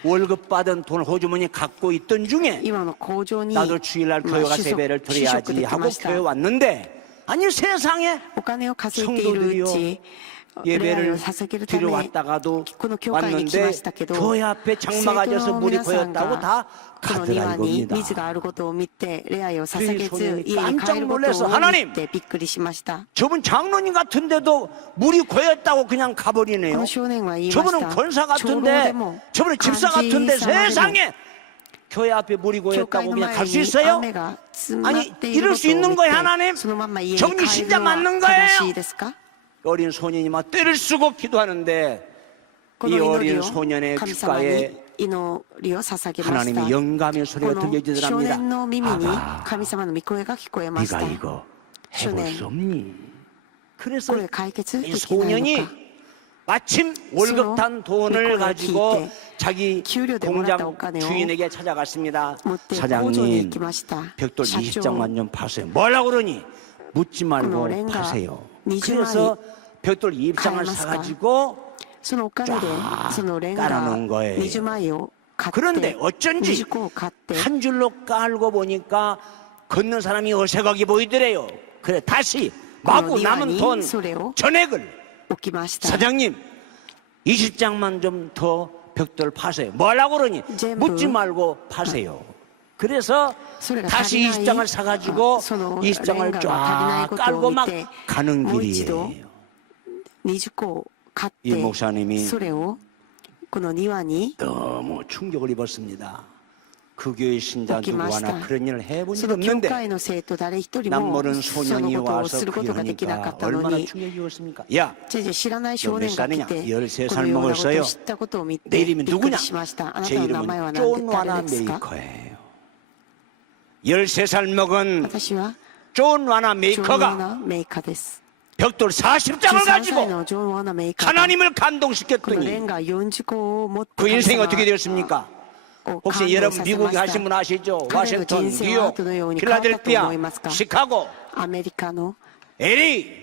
월급 받은 돈 호주머니 갖고 있던 중에 岩の工場に 나도 주일날 まあ 교회 가서 就職 예배를 就職 드려야지 でき 하고 ました 교회 왔는데 아니 세상에 お金を稼いでいるうち 예배를 드려 왔다가도 왔는데 교회 앞에 장마가 져서 물이 고였다고 다 가더라 이겁니다. 그래서 소년이 깜짝 놀라서 하나님, 저분 장로님 같은데도 물이 고였다고 그냥 가버리네요. 저분은 권사 같은데, 저분은 집사 같은데 세상에 교회 앞에 물이 고였다고 그냥 갈 수 있어요? 아니, 이럴 수 있는 거예요, 하나님? 저분이 신자 맞는 거예요? 어린 소년이 막 떼를 쓰고 기도하는데 이 어린 소년의 귓가에 하나님의 영감의 소리가 들려지더랍니다. 아가, 네가 이거 해볼 수 없니? 그래서 이 소년이 마침 월급 탄 돈을 가지고 자기 공장 주인에게 찾아갔습니다. 사장님, 벽돌 20장만 좀 파세요. 뭐라고 그러니? 묻지 말고 파세요. 그래서 벽돌 20장을 사가지고 쫙 깔아놓은 거예요. 그런데 어쩐지 한 줄로 깔고 보니까 걷는 사람이 어색하게 보이더래요. 그래 다시 마구 남은 돈 전액을 사장님 20장만 좀 더 벽돌 파세요. 뭐라고 그러니? 묻지 말고 파세요. 그래서 다시 20장을 사가지고 20장을 쫙 깔고 막 가는 길이에요. 이 목사님이 너무 충격을 입었습니다. 그 교회 신자 누구 하나 그런 일을 해본 적 없는데 남모르는 소년이 와서 그 일을 하니까 얼마나 충격이었습니까? 야, 너 몇 살이냐? 13살 먹었어요. 내 이름이 누구냐? 제 이름은 존 와나 메이커예요. 13살 먹은 존 와나 메이커가 벽돌 40장을 가지고 하나님을 감동시켰더니 그 인생이 어떻게 되었습니까? 혹시 여러분 미국에 가신 분 아시죠? 워싱턴, 뉴욕, 필라델피아, 시카고, LA,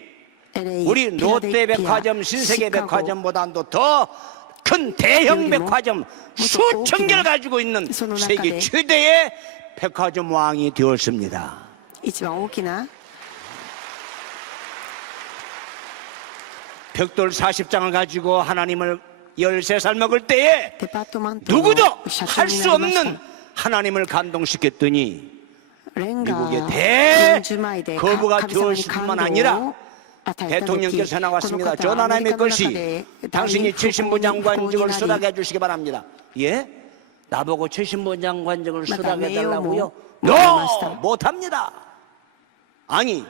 우리 롯데백화점, 신세계백화점보다도 더 큰 대형 백화점 수천 개를 가지고 있는 세계 최대의 백화점 왕이 되었습니다. 벽돌 40장을 가지고 하나님을 13살 먹을 때에 누구도 할 수 없는 하나님을 감동시켰더니 미국의 대거부가 되었을 뿐만 아니라 대통령께서 나왔습니다. 존 하나님의 것이 당신이 최신부 장관직을 수락해 주시기 바랍니다. 예? 나보고 최신부 장관직을 수락해 달라고요? 못합니다. 아니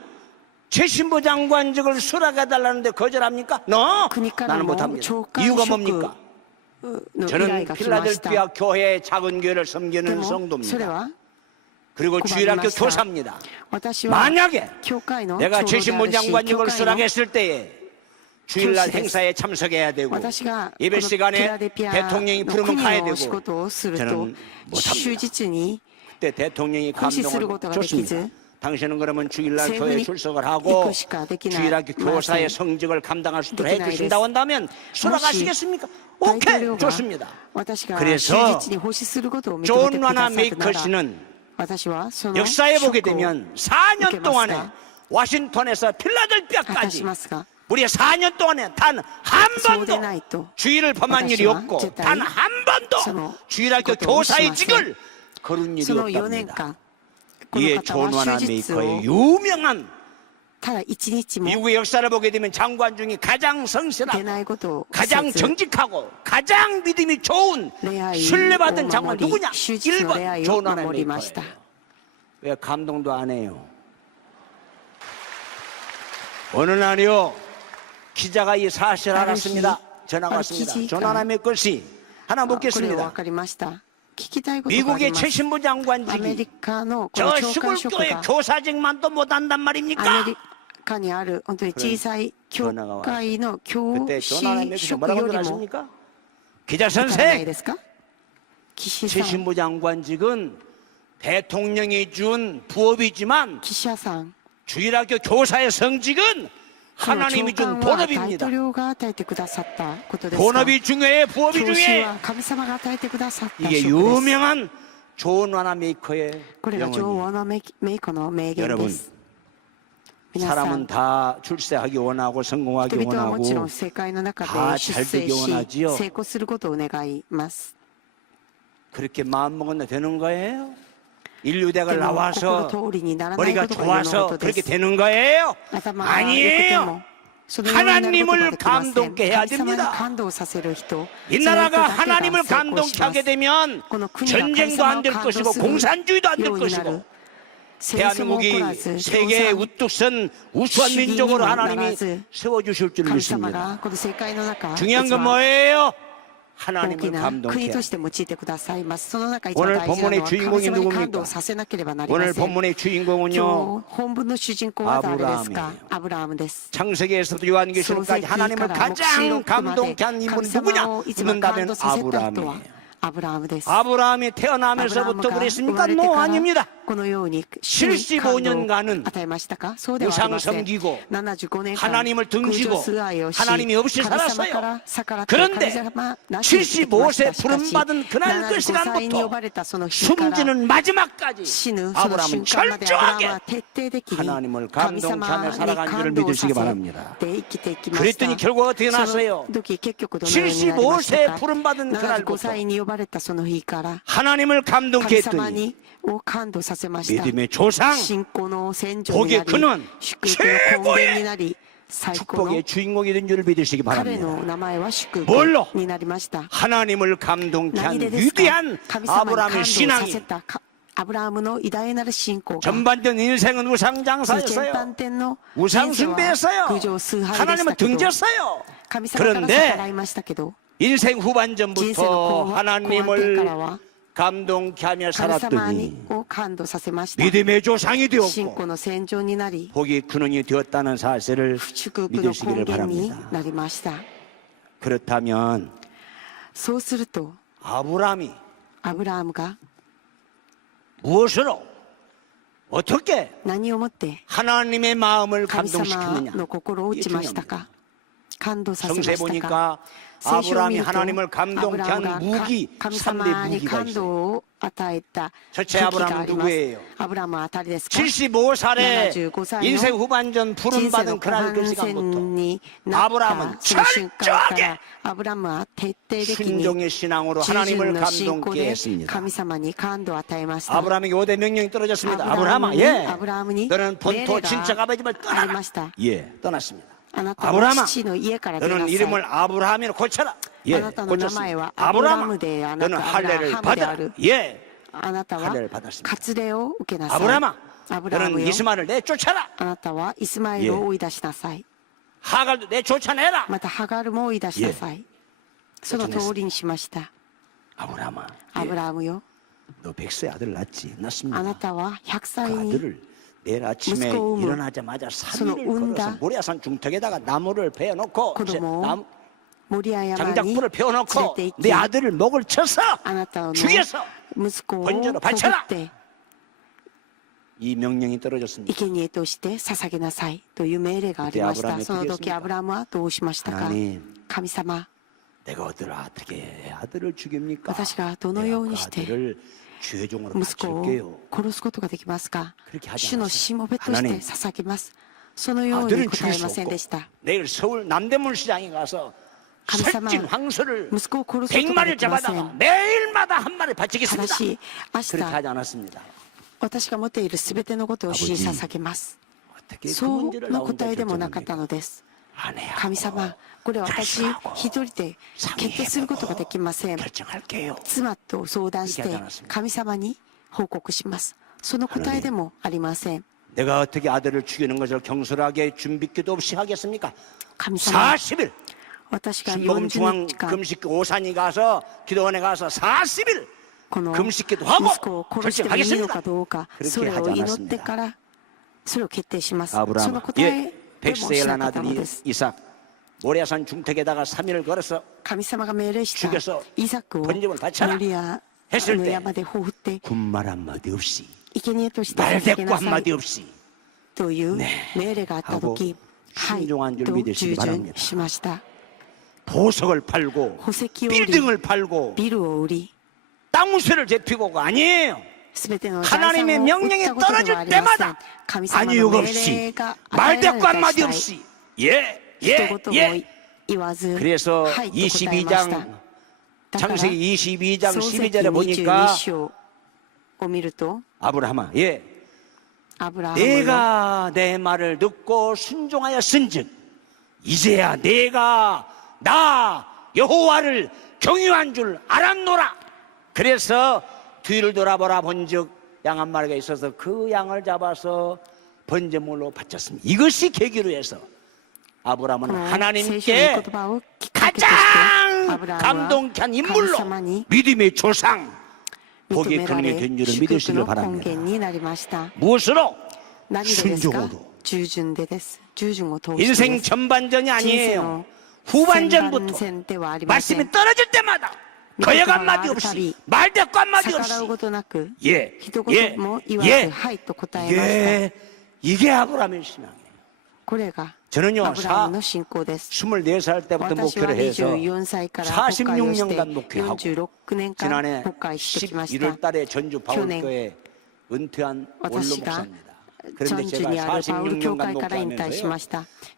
최신부 장관직을 수락해 달라는데 거절합니까? 나는 못합니다. 이유가 뭡니까? 저는 필라델피아 교회의 작은 교회를 섬기는 성도입니다. 그리고 주일학교 교사입니다. 만약에 내가 최신부 장관직을 수락했을 때에 주일날 행사에 참석해야 되고 예배 시간에 대통령이 부르면 가야 되고 저는 못합니다. 그때 대통령이 감동을 줬습니다. 당신은 그러면 주일날 교회에 출석을 하고 주일학교 교사의 성직을 감당할 수 있도록 해주신다고 한다면 수락하시겠습니까? 오케이, 좋습니다. 그래서 존 와나 메이커 씨는 역사에 보게 되면 4년 동안에 워싱턴에서 필라델피아까지 무려 4년 동안에 단 한 번도 주일을 범한 일이 없고 단 한 번도 주일학교 교사의 직을 거둔 일이 없답니다. 이에 존 와나 메이커의 유명한 미국의 역사를 보게 되면 장관 중에 가장 성실하고 가장 정직하고 가장 믿음이 좋은 신뢰받은 장관 누구냐? 1번 존 와나 메이커예요. 왜 감동도 안 해요? 어느 날이요 기자가 이 사실을 알았습니다. 전화가 왔습니다. 존 와나 메이커 씨 하나 묻겠습니다. 미국의 최신부 장관직이 저 시골교회 교사직만도 못한단 말입니까? 전화가 왔어요. 그때 존 와나 메이커 씨 뭐라고 하십니까? 기자 선생, 최신부 장관직은 대통령이 준 부업이지만 주일학교 교사의 성직은 하나님이 준 본업입니다. 본업이 중요해, 부업이 중요해. 이게 유명한 존 와나 메이커의 명언이에요. 여러분, 사람은 다 출세하기 원하고 성공하기 人々はも 원하고 ちろん世界の中で 다 出 잘 世 되기 し 원하지요. 成功することを願います 그렇게 마음먹으면 되는 거예요? 인류대학을 でも 나와서 心通りにならない 머리가 ことが世の 좋아서 ことで 그렇게 す 되는 거예요? 頭が良くて 아니에요. もそのようになることができません 하나님을 감동케 해야 神様に 됩니다. 感動させる人 이 その人 나라가 だけが 하나님을 成功し 감동케 ま 하게 す 되면 この国が神 전쟁도 様 안 を 될 感動 것이고 する 공산주의도 안 될 ようになる 것이고 戦争も起こら 대한민국이 ず 세계의 共産 우뚝 선 우수한 시기니 민족으로 뭐 하나님이 나라즈 세워주실 줄 神様 믿습니다. がこの世界の中 중요한 一 건 番 뭐예요? 大き 하나님을 な 감동케 国 해야 と 돼요. して用いてくださいますその中一 오늘 番大事なの 본문의 は 주인공이 神様に 누굽니까? 感動させなければなりま 오늘 せん 본문의 今 주인공은요 日本文の主人公は誰ですかアブラハムです 창세기에서도 요한계시록까지 하나님을 가장 감동케 한 인물은 누구냐? 묻는다면 아브라함이에요. アブラハムです 아브라함이 태어나면서부터 그랬습니까? 노 아닙니다. このように主に感動を与えましたかそうではありません 우상 섬기고 75年間 하나님을 空 등지고 上崇拝をし 하나님이 없이 神様か 살았어요. ら逆らって 그런데 神様なしに生きてきました 75세 しかし 부름받은 그날 그 75歳に呼 시간부터 ばれたその日から 숨지는 마지막까지 死ぬその 아브라함은 瞬間までアブラハム 철저하게 は徹底的に 하나님을 神 감동케 様 하며 に 살아간 줄을 感動さ 믿으시기 せ 바랍니다. て生きていきました 그랬더니 결과가 어떻게 その 났어요? 時結局どのようになりました 75세 か 부름받은 75 그날부터 歳に呼ばれたその日から 하나님을 감동케 神様 했더니 にを感動させました 믿음의 조상 信仰の戦場にな 복의 근원 り祝福の根源になり最高の 축복의 주인공이 된 줄을 믿으시기 彼 바랍니다. の名前は祝 뭘로 福になりました 하나님을 감동케 한 何でですか 위대한 神様に感動 아브라함의 さ 신앙이 せたアブラハムの偉大なる信仰が 전반전 인생은 全 우상장사였어요. 般天の 우상 人生は 숭배했어요. 偶像崇拝でし 하나님을 たけど 등졌어요. 神様から逆ら 그런데 いましたけど 인생 人生の 후반전부터 後半から 하나님을 は 감동케 하며 神様 살았더니 を感動させました 믿음의 조상이 信仰 되었고 の戦場になり 복의 근원이 되었다는 사실을 祝福の根 믿으시기를 源に 바랍니다. なりました 그렇다면 そうすると 아브라함이 アブラハムが 무엇으로 어떻게 何をもって 하나님의 마음을 神様 감동시키느냐 の心を打ちましたか感動させま 성세 したか 보니까 聖書を見 아브라함이 ると 하나님을 アブ 감동케 ラハム 한 が 무기 神 3대 様に 무기가 感 있어요. 動を与えた 첫째 武器が 아브라함은 あります 누구예요? アブラハムは誰ですか 75살에 75歳の 인생 후반전 人生 부름받은 の後 그날 그 半戦 시간부터 になっ 아브라함은 たその瞬間か 철저하게 らアブラハムは徹底的に 순종의 신앙으로 従 하나님을 順の信仰 감동케 で 했습니다. 神様に感動を与えました 아브라함에게 5대 명령이 떨어졌습니다. アブラハ 아브라함아, ムに 예. アブラハムに 너는 命令 본토 が 친척 아버지를 あり 떠나라. ました 예, 떠났습니다. あなたは 아브라함아, 父の家から出な 너는 さい 이름을 아브라함이라 고쳐라. 예, あなたの名前 고쳤습니다. はアブラハ 아브라함아, ムであな 너는 たアブラ 할례를 ハムであ 받아라. る 예, あなたは 할례를 받았습니다. 割礼を受けなさい 아브라함아, アブラハム 너는 よ 이스마엘을 내쫓아라. あなたはイスマイルを追い出しなさい 하갈도 내쫓아내라. またハガルも追い出しなさいその通りにしました 아브라함아, ア 예, ブラハムよ 너 100세 아들 낳지? あ 낳습니다. なたは100 그 歳に 아들을 내일 아침에 무스코움을 일어나자마자 その 3일을 産んだ 걸어서 모리아산 중턱에다가 나무를 베어놓고 子供を 나무, 森屋山に 장작불을 連れ 펴놓고 て行 내 き 아들을 목을 쳐서 あなたの 죽여서 息子を 번제로 こぐ 바쳐라 って 이 명령이 떨어졌습니다. 生贄として捧げなさいという命令がありまし 그때 た 아브라함이 その時 어떻게 アブラハムはどうしましたか 하나님, 神様 내가 어떻게 아들을 죽입니까? 私がどのように 내가 し 그 て 아들을 주의 종으로 息子を 바칠게요. 殺すことができますか 그렇게 하지 主の 않았어요. しもべとして 하나님, 捧げますそのように 아들은 答 죽일 え 수 ません 없고 でした 내일 서울 남대문 시장에 가서 감사마, 살찐 황소를 息子を殺すことがで 100마리를 きませ 잡아다가 ん 매일마다 한 마리 ただ 바치겠습니다. し明 그렇게 日 하지 않았습니다. 私が持っているすべてのことを主に捧げます 어떻게 그 そ 문제를 の 나온다 答えでもなかった 결정합니까? のです 아내하고 神様これは私一人で決定することができません 결정할게요. 妻と相談して神様に報告しますその答えでもありません 내가 어떻게 아들을 죽이는 것을 경솔하게 준비기도 없이 하겠습니까? 神様 40일 私が 신복음 40 중앙 日間 금식 오산이 가서 기도원에 가서 40일 この 금식기도 하고 息子を殺してもいいのか 결정하겠습니다. どうか 그렇게 それ 하지 を祈っ 않았습니다. てからそれを決定しますそ 아브라함 の答 예, えでもし 백세의 な 한 かったの 아들이 です 이삭 모리아산 중턱에다가 3일을 걸어서 神様が命令した 죽여서 イザクを 번제물 바쳐라 モリア 했을 の 때 山で放って 군말 한마디 없이 生贄として 말 捧げ 대꾸 なさい 한마디 없이 というね命令があった時 하고 はい 순종한 줄 と 믿으시기 従順 바랍니다. しました 보석을 팔고 宝石を売り 빌딩을 팔고 ビルを売り 땅무새를 데피고가 아니에요. 하나님의 명령이 떨어질 때마다 아니 이유 없이 말대꾸 한마디 없이 예. 그래서 22장 창세기 22장 12절에 보니까 아브라함아 내가 내 말을 듣고 순종하였은즉 이제야 내가 나 여호와를 경유한 줄 알았노라. 그래서 뒤를 돌아보라 본즉 양 한 마리가 있어서 그 양을 잡아서 번제물로 바쳤습니다. 이것이 계기로 해서 아브라함은 하나님께 가장 감동케 한 인물로 믿음의 조상 복이 그놈이 된 줄을 믿으시길 바랍니다. 무엇으로? 순종으로. 인생 전반전이 아니에요. 후반전부터 말씀이 떨어질 때마다 거역 한마디 없이 말대꾸 한마디 없이 이게 아브라함의 신앙이에요. 저는요 24살 때부터 목회를 해서 46년간 목회하고 지난해 11월 달에 전주 바울교회 은퇴한 원로 목사입니다. 그런데 제가 46년간 목회하면서요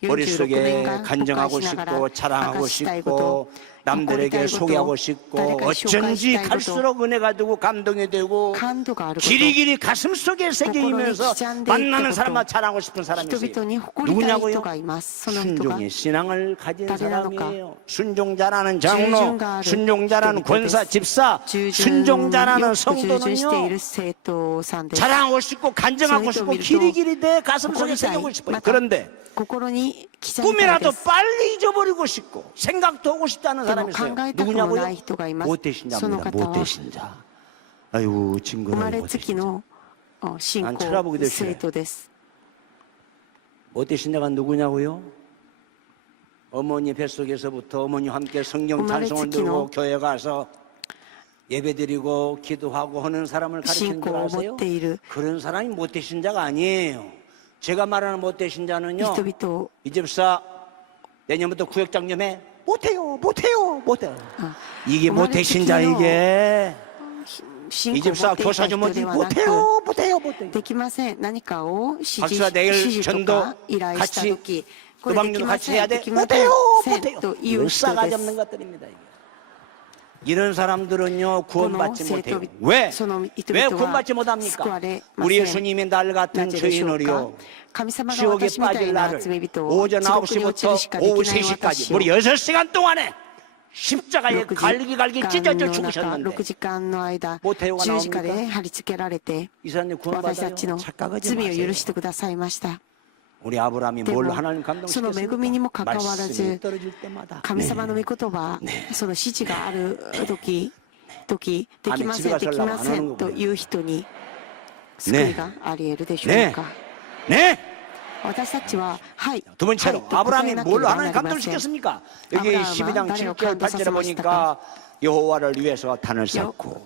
머릿속에 간증하고 싶고 자랑하고 싶고 남들에게 소개하고 싶고 어쩐지 갈수록 은혜가 되고 감동이 되고 길이길이 가슴속에 새기면서 만나는 사람만 자랑하고 싶은 사람이 있어요. 누구냐고요? 순종의 신앙을 가진 사람이에요. 순종자라는 장로, 순종자라는 권사, 집사, 순종자라는 성도는요 자랑하고 싶고 간증하고 싶고 길이길이 내 가슴속에 새기고 싶어요. 그런데 꿈이라도 빨리 잊어버리고 싶고 생각도 하고 싶지 않은 사람이 있어요. 누구냐고요? 모태신자입니다. 모태신자. 아이고 징그러운 모태신자. 난 쳐다보기 도 싫어요. 모태신자가 누구냐고요? 어머니 뱃속에서부터 어머니와 함께 성경 찬송을 들고 교회 가서 예배드리고 기도하고 하는 사람을 가르치는 줄 아세요? 그런 사람이 모태신자가 아니에요. 제가 말하는 모태신자는요 이 집사 내년부터 구역장님에 못해요 이게 모태신자. 이게 이 집사 교사 좀 어디 못해요. 박수가 내일 전도 같이 도방률 같이 해야 돼. 못해요. 이거 싸가지 없는 것들입니다. 이런 사람들은요 구원받지 못해요. 왜 구원받지 못합니까? 우리 예수님이 날 같은 죄인을요 지옥에 빠질 날을 오전 9시부터 오후 3시까지 무려 6시간 동안에 십자가에 갈기갈기 찢어져 죽으셨는데 모태요가 나옵니까? 이 사람이 구원받아요. 착각하지 마세요. 우리 아브라함이 뭘 하나님 감동시켰습니까? 말씀이 떨어질 때마다 아멘 집에 가서 하려고 안 하는 거군요. 네. 두 번째로 아브라함이 뭘 하나님 감동시켰습니까? 여기 12장 7절 8절에 보니까 여호와를 위해서 단을 쌓고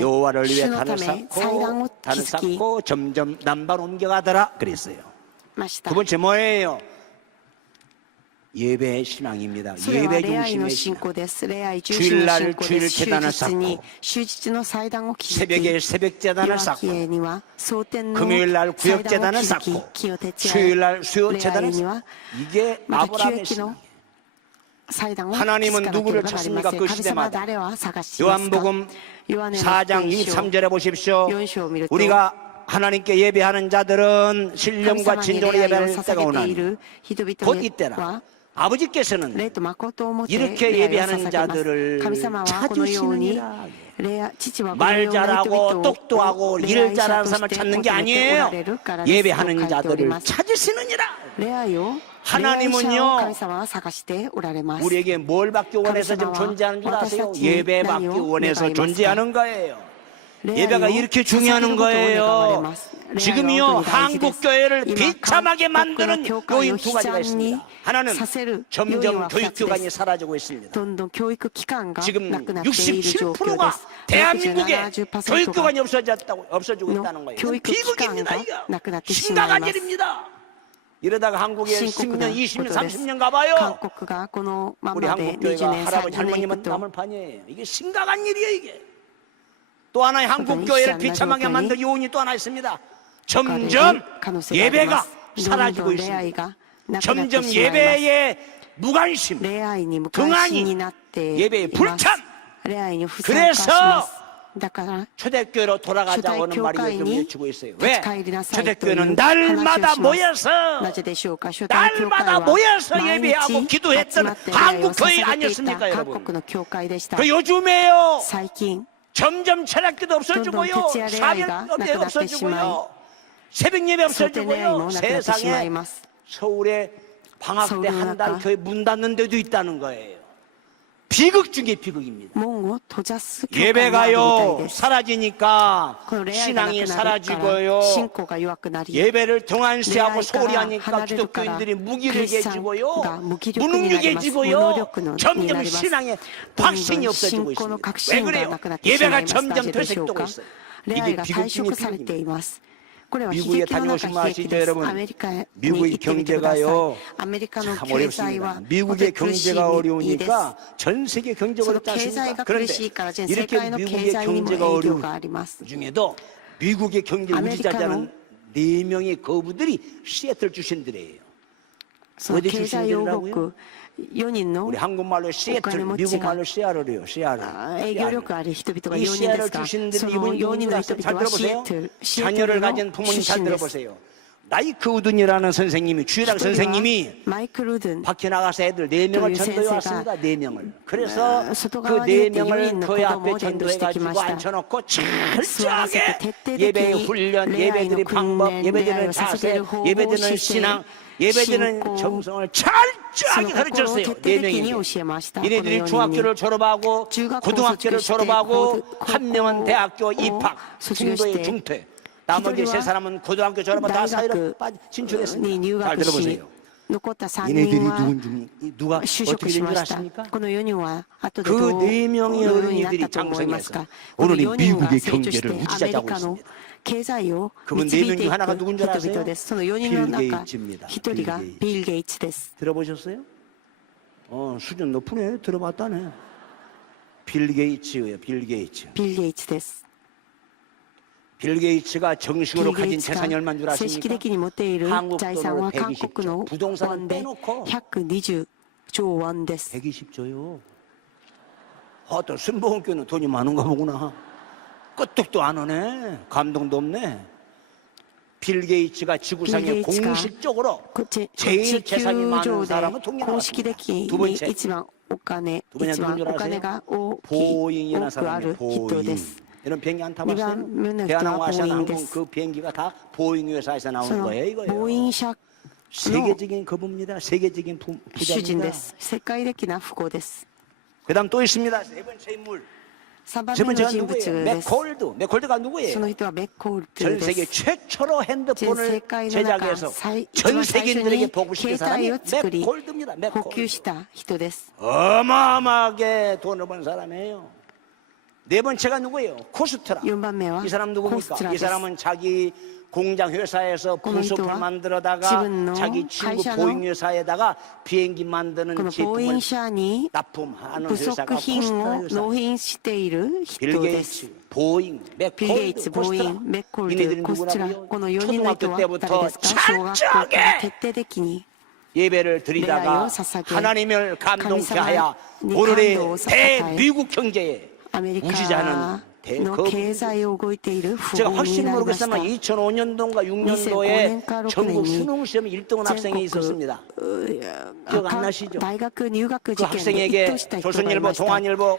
여호와를 위해 단을 쌓고 점점 남바로 옮겨가더라 그랬어요. 두 번째 뭐예요? 예배 신앙입니다. 예배 중심의 신앙. 주일날 주일 계단을 쌓고 새벽에 새벽 제단을 쌓고 금요일날 구역 제단을 쌓고 수요일날 수요 제단을 쌓고 이게 아브라함의 신앙이에요. 하나님은 누구를 찾습니까? 그 시대마다. 요한복음 4장 23절에 보십시오. 우리가 하나님께 예배하는 자들은 신령과 진정으로 예배할 때가 오나니 곧 이때라. 아버지께서는 이렇게 예배하는 자들을 찾으시느니라. 말 잘하고 똑똑하고 일 잘하는 사람을 찾는 게 아니에요. 예배하는 자들을 찾으시느니라. 하나님은요 우리에게 뭘 받기 원해서 지금 존재하는 줄 아세요? 예배 받기 원해서 존재하는 거예요. 예배가 이렇게 중요한 거예요. 지금요 한국교회를 비참하게 만드는 요인 두 가지가 있습니다. 하나는 점점 교육기관이 사라지고 있습니다. 지금 67%가 대한민국에 교육기관이 없어지고 있다는 거예요. 비극입니다. 이거 심각한 일입니다. 이러다가 한국에 10년, 20년, 30년 가봐요. 우리 한국교회가 할아버지 할머니만 남을 판이에요. 이게 심각한 일이에요. 이게 또 하나의 한국교회를 비참하게 만든 요인이 또 하나 있습니다. 점점 예배가 사라지고 있습니다. 점점 예배의 무관심, 등한히 예배의 불참. 그래서 초대교회로 돌아가자고는 말이 요즘 외치고 있어요. 왜? 초대교회는 날마다 모여서 예배하고 기도했던 한국교회 아니었습니까, 여러분? 그 요즘에요, 점점 철학교도 없어지고요, 사명교회 없어지고요, 새벽 예배 없어지고요. 세상에 서울에 방학 때 한 달 교회 문 닫는 데도 있다는 거예요. 비극 중에 비극입니다. 예배가요 사라지니까 신앙이 사라지고요, 예배를 등한시하고 소홀히 하니까 기독교인들이 무기력해지고요, 무능력해지고요, 점점 신앙의 확신이 없어지고 있습니다. 왜 그래요? 예배가 점점 퇴색되고 있어요. 이게 비극 중에 비극입니다. 미국에 다녀오신 분 아시죠, 여러분? 미국의 경제가요 참 어렵습니다. 미국의 경제가 어려우니까 전 세계 경제가 어렵지 않습니까? 그런데 이렇게 미국의 경제가 어려운 중에도 미국의 경제 우지자자는 4명의 거부들이 시애틀 출신들이에요. 어디 출신들이라고요? 우리 한국말로 시애틀, 미국말로 시아틀이요. 시아틀. 이 시아틀 출신들이 이번 요인을 잘 들어보세요. 자녀를 가진 부모님 잘 들어보세요. 마이크 우든이라는 선생님이, 주일학 선생님이 밖에 나가서 애들 4명을 전도해 왔습니다. 4명을. 그래서 그 4명을 교회 앞에 전도해가지고 앉혀놓고 철저하게 예배의 훈련, 예배드릴 방법, 예배드리는 자세, 예배드리는 신앙, 예배드리는 정성을 철저하게 가르쳤어요. 4명이. 이네들이 중학교를 졸업하고 고등학교를 졸업하고 한 명은 대학교 입학, 중도에 중퇴. 나머지 3사람은 고등학교 졸업하고 다 사회로 진출했습니다. 잘 들어보세요. 이네들이 누가 어떻게 된 줄 아십니까? 그 4명의 어린이들이 장성해서 오늘은 미국의 경제를 우지자자하고 있습니다. 그분 4명 중 하나가 누군 줄 아세요? 빌 게이츠입니다. 빌 게이츠. 들어보셨어요? 수준 높으네. 들어봤다네. 빌 게이츠예요. 빌 게이츠. 빌 게이츠가 정식으로 가진 재산이 얼마인 줄 아십니까? 한국 돈으로 120조. 부동산을 빼놓고 120조요. 또 순복음교회는 돈이 많은가 보구나. 끄떡도 안 오네. 감동도 없네. 빌 게이츠가 지구상에 공식적으로 제일 재산이 많은 사람은 통일하였습니다. 두 번째 누군 줄 아세요? 보잉이라는 사람이에요. 보잉. 이런 비행기 안 타봤어요? 대한항공, 아시아나항공 그 비행기가 다 보잉 회사에서 나온 거예요. 이거예요. 세계적인 거부입니다. 세계적인 부자입니다. 그 다음 또 있습니다. 3번째 인물. 3번째가 누구예요? 맥콜드. 맥콜드가 누구예요? 전 세계 최초로 핸드폰을 제작해서 전 세계인들에게 보급시킨 사람이 맥콜드입니다. 맥콜드. 어마어마하게 돈을 번 사람이에요. 4번째가 누구예요? 코스트라. 이 사람 누굽니까? 이 사람은 자기 공장 회사에서 부속을 만들어다가 자기 친구 보잉 회사에다가 비행기 만드는 제품을 납품하는 회사가 코스트라 회사. 빌 게이츠, 보잉, 맥콜드, 이네들이 누구라고요? 초등학교 때부터 철저하게 예배를 드리다가 하나님을 감동케 하여 오늘의 대미국 경제에 우지자는 제가 확실히 모르겠지만 2005년도인가 6년도에 전국 수능시험 1등한 학생이 있었습니다. 기억 안 나시죠? 그 학생에게 조선일보, 동아일보,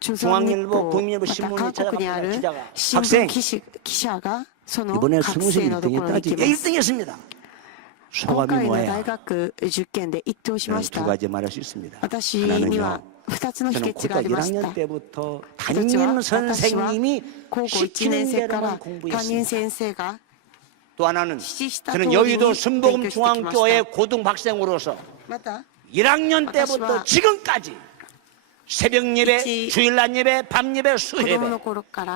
중앙일보, 국민일보 신문이 찾아갑니다. 기자가 학생 이번에 수능시험 1등했다지? 1등했습니다. 소감이 뭐예요? 두 가지 말할 수 있습니다. 하나는요, 저는 고등학교 1학년 때부터 담임 선생님이 시키는 대로만 공부했습니다. 또 하나는 저는 여의도 순복음 중앙교회 고등학생으로서 1학년 때부터 지금까지 새벽 예배, 주일날 예배, 밤 예배, 수예배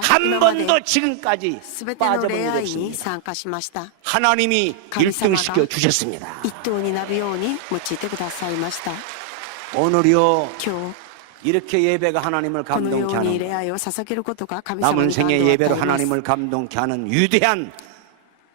한 번도 지금까지 빠져본 적이 없습니다. 하나님이 1등 시켜 주셨습니다. 오늘이요 이렇게 예배가 하나님을 このよ 감동케 うに 하는 礼拝を捧げることが神様 남은 に感動を 생의 与え 예배로 ます。 하나님을 감동케 하는 위대한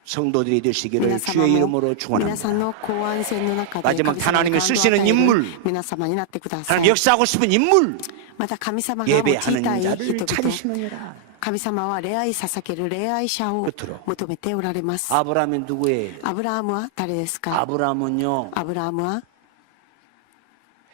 성도들이 되시기를 皆様 주의 も 이름으로 皆 축원합니다. さんの公安戦の中で 마지막 神様に 하나님이 感動を与 쓰시는 える 인물 皆様になってくださ 하나님 い。 역사하고 싶은 인물 また神様が用いたい 예배하는 人 자를 々、 찾으시느니라. 神様は礼拝捧げる礼拝者を 끝으로 求めておられます。 아브라함이 누구예요? アブラハムは誰ですか？ 아브라함은요 アブラハムは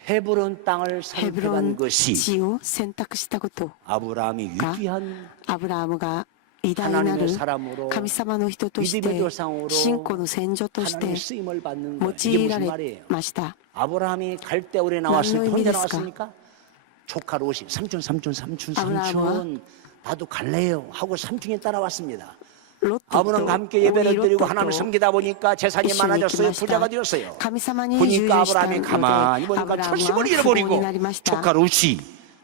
헤브론 땅을 ヘブロ 선택한 ン 것이 地を選択したこと 아브라함이 위대한 アブラハムが偉大な 하나님의 る 사람으로 神様の人として 믿음의 조상으로 信仰の先祖として 하나님의 쓰임을 받는 用 것 이게 いら 무슨 れ 말이에요? ました。 아브라함이 갈대오래 나왔을 때 나는 혼자 의미ですか? 나왔습니까? 조카 롯이 삼촌 아브라함은 나도 갈래요 하고 삼촌이 따라왔습니다. ロット 아브라함과 と 함께 예배를 ロッ 드리고 ト 하나님을 と 섬기다 보니까 재산이 一緒に行き 많아졌어요. ました。 부자가 되었어요. 神様に従 보니까 従したの 아브라함이 で 가만히 ア 보니까 ブラハム 철심을 は富豪 잃어버리고 になりました。 조카 롯이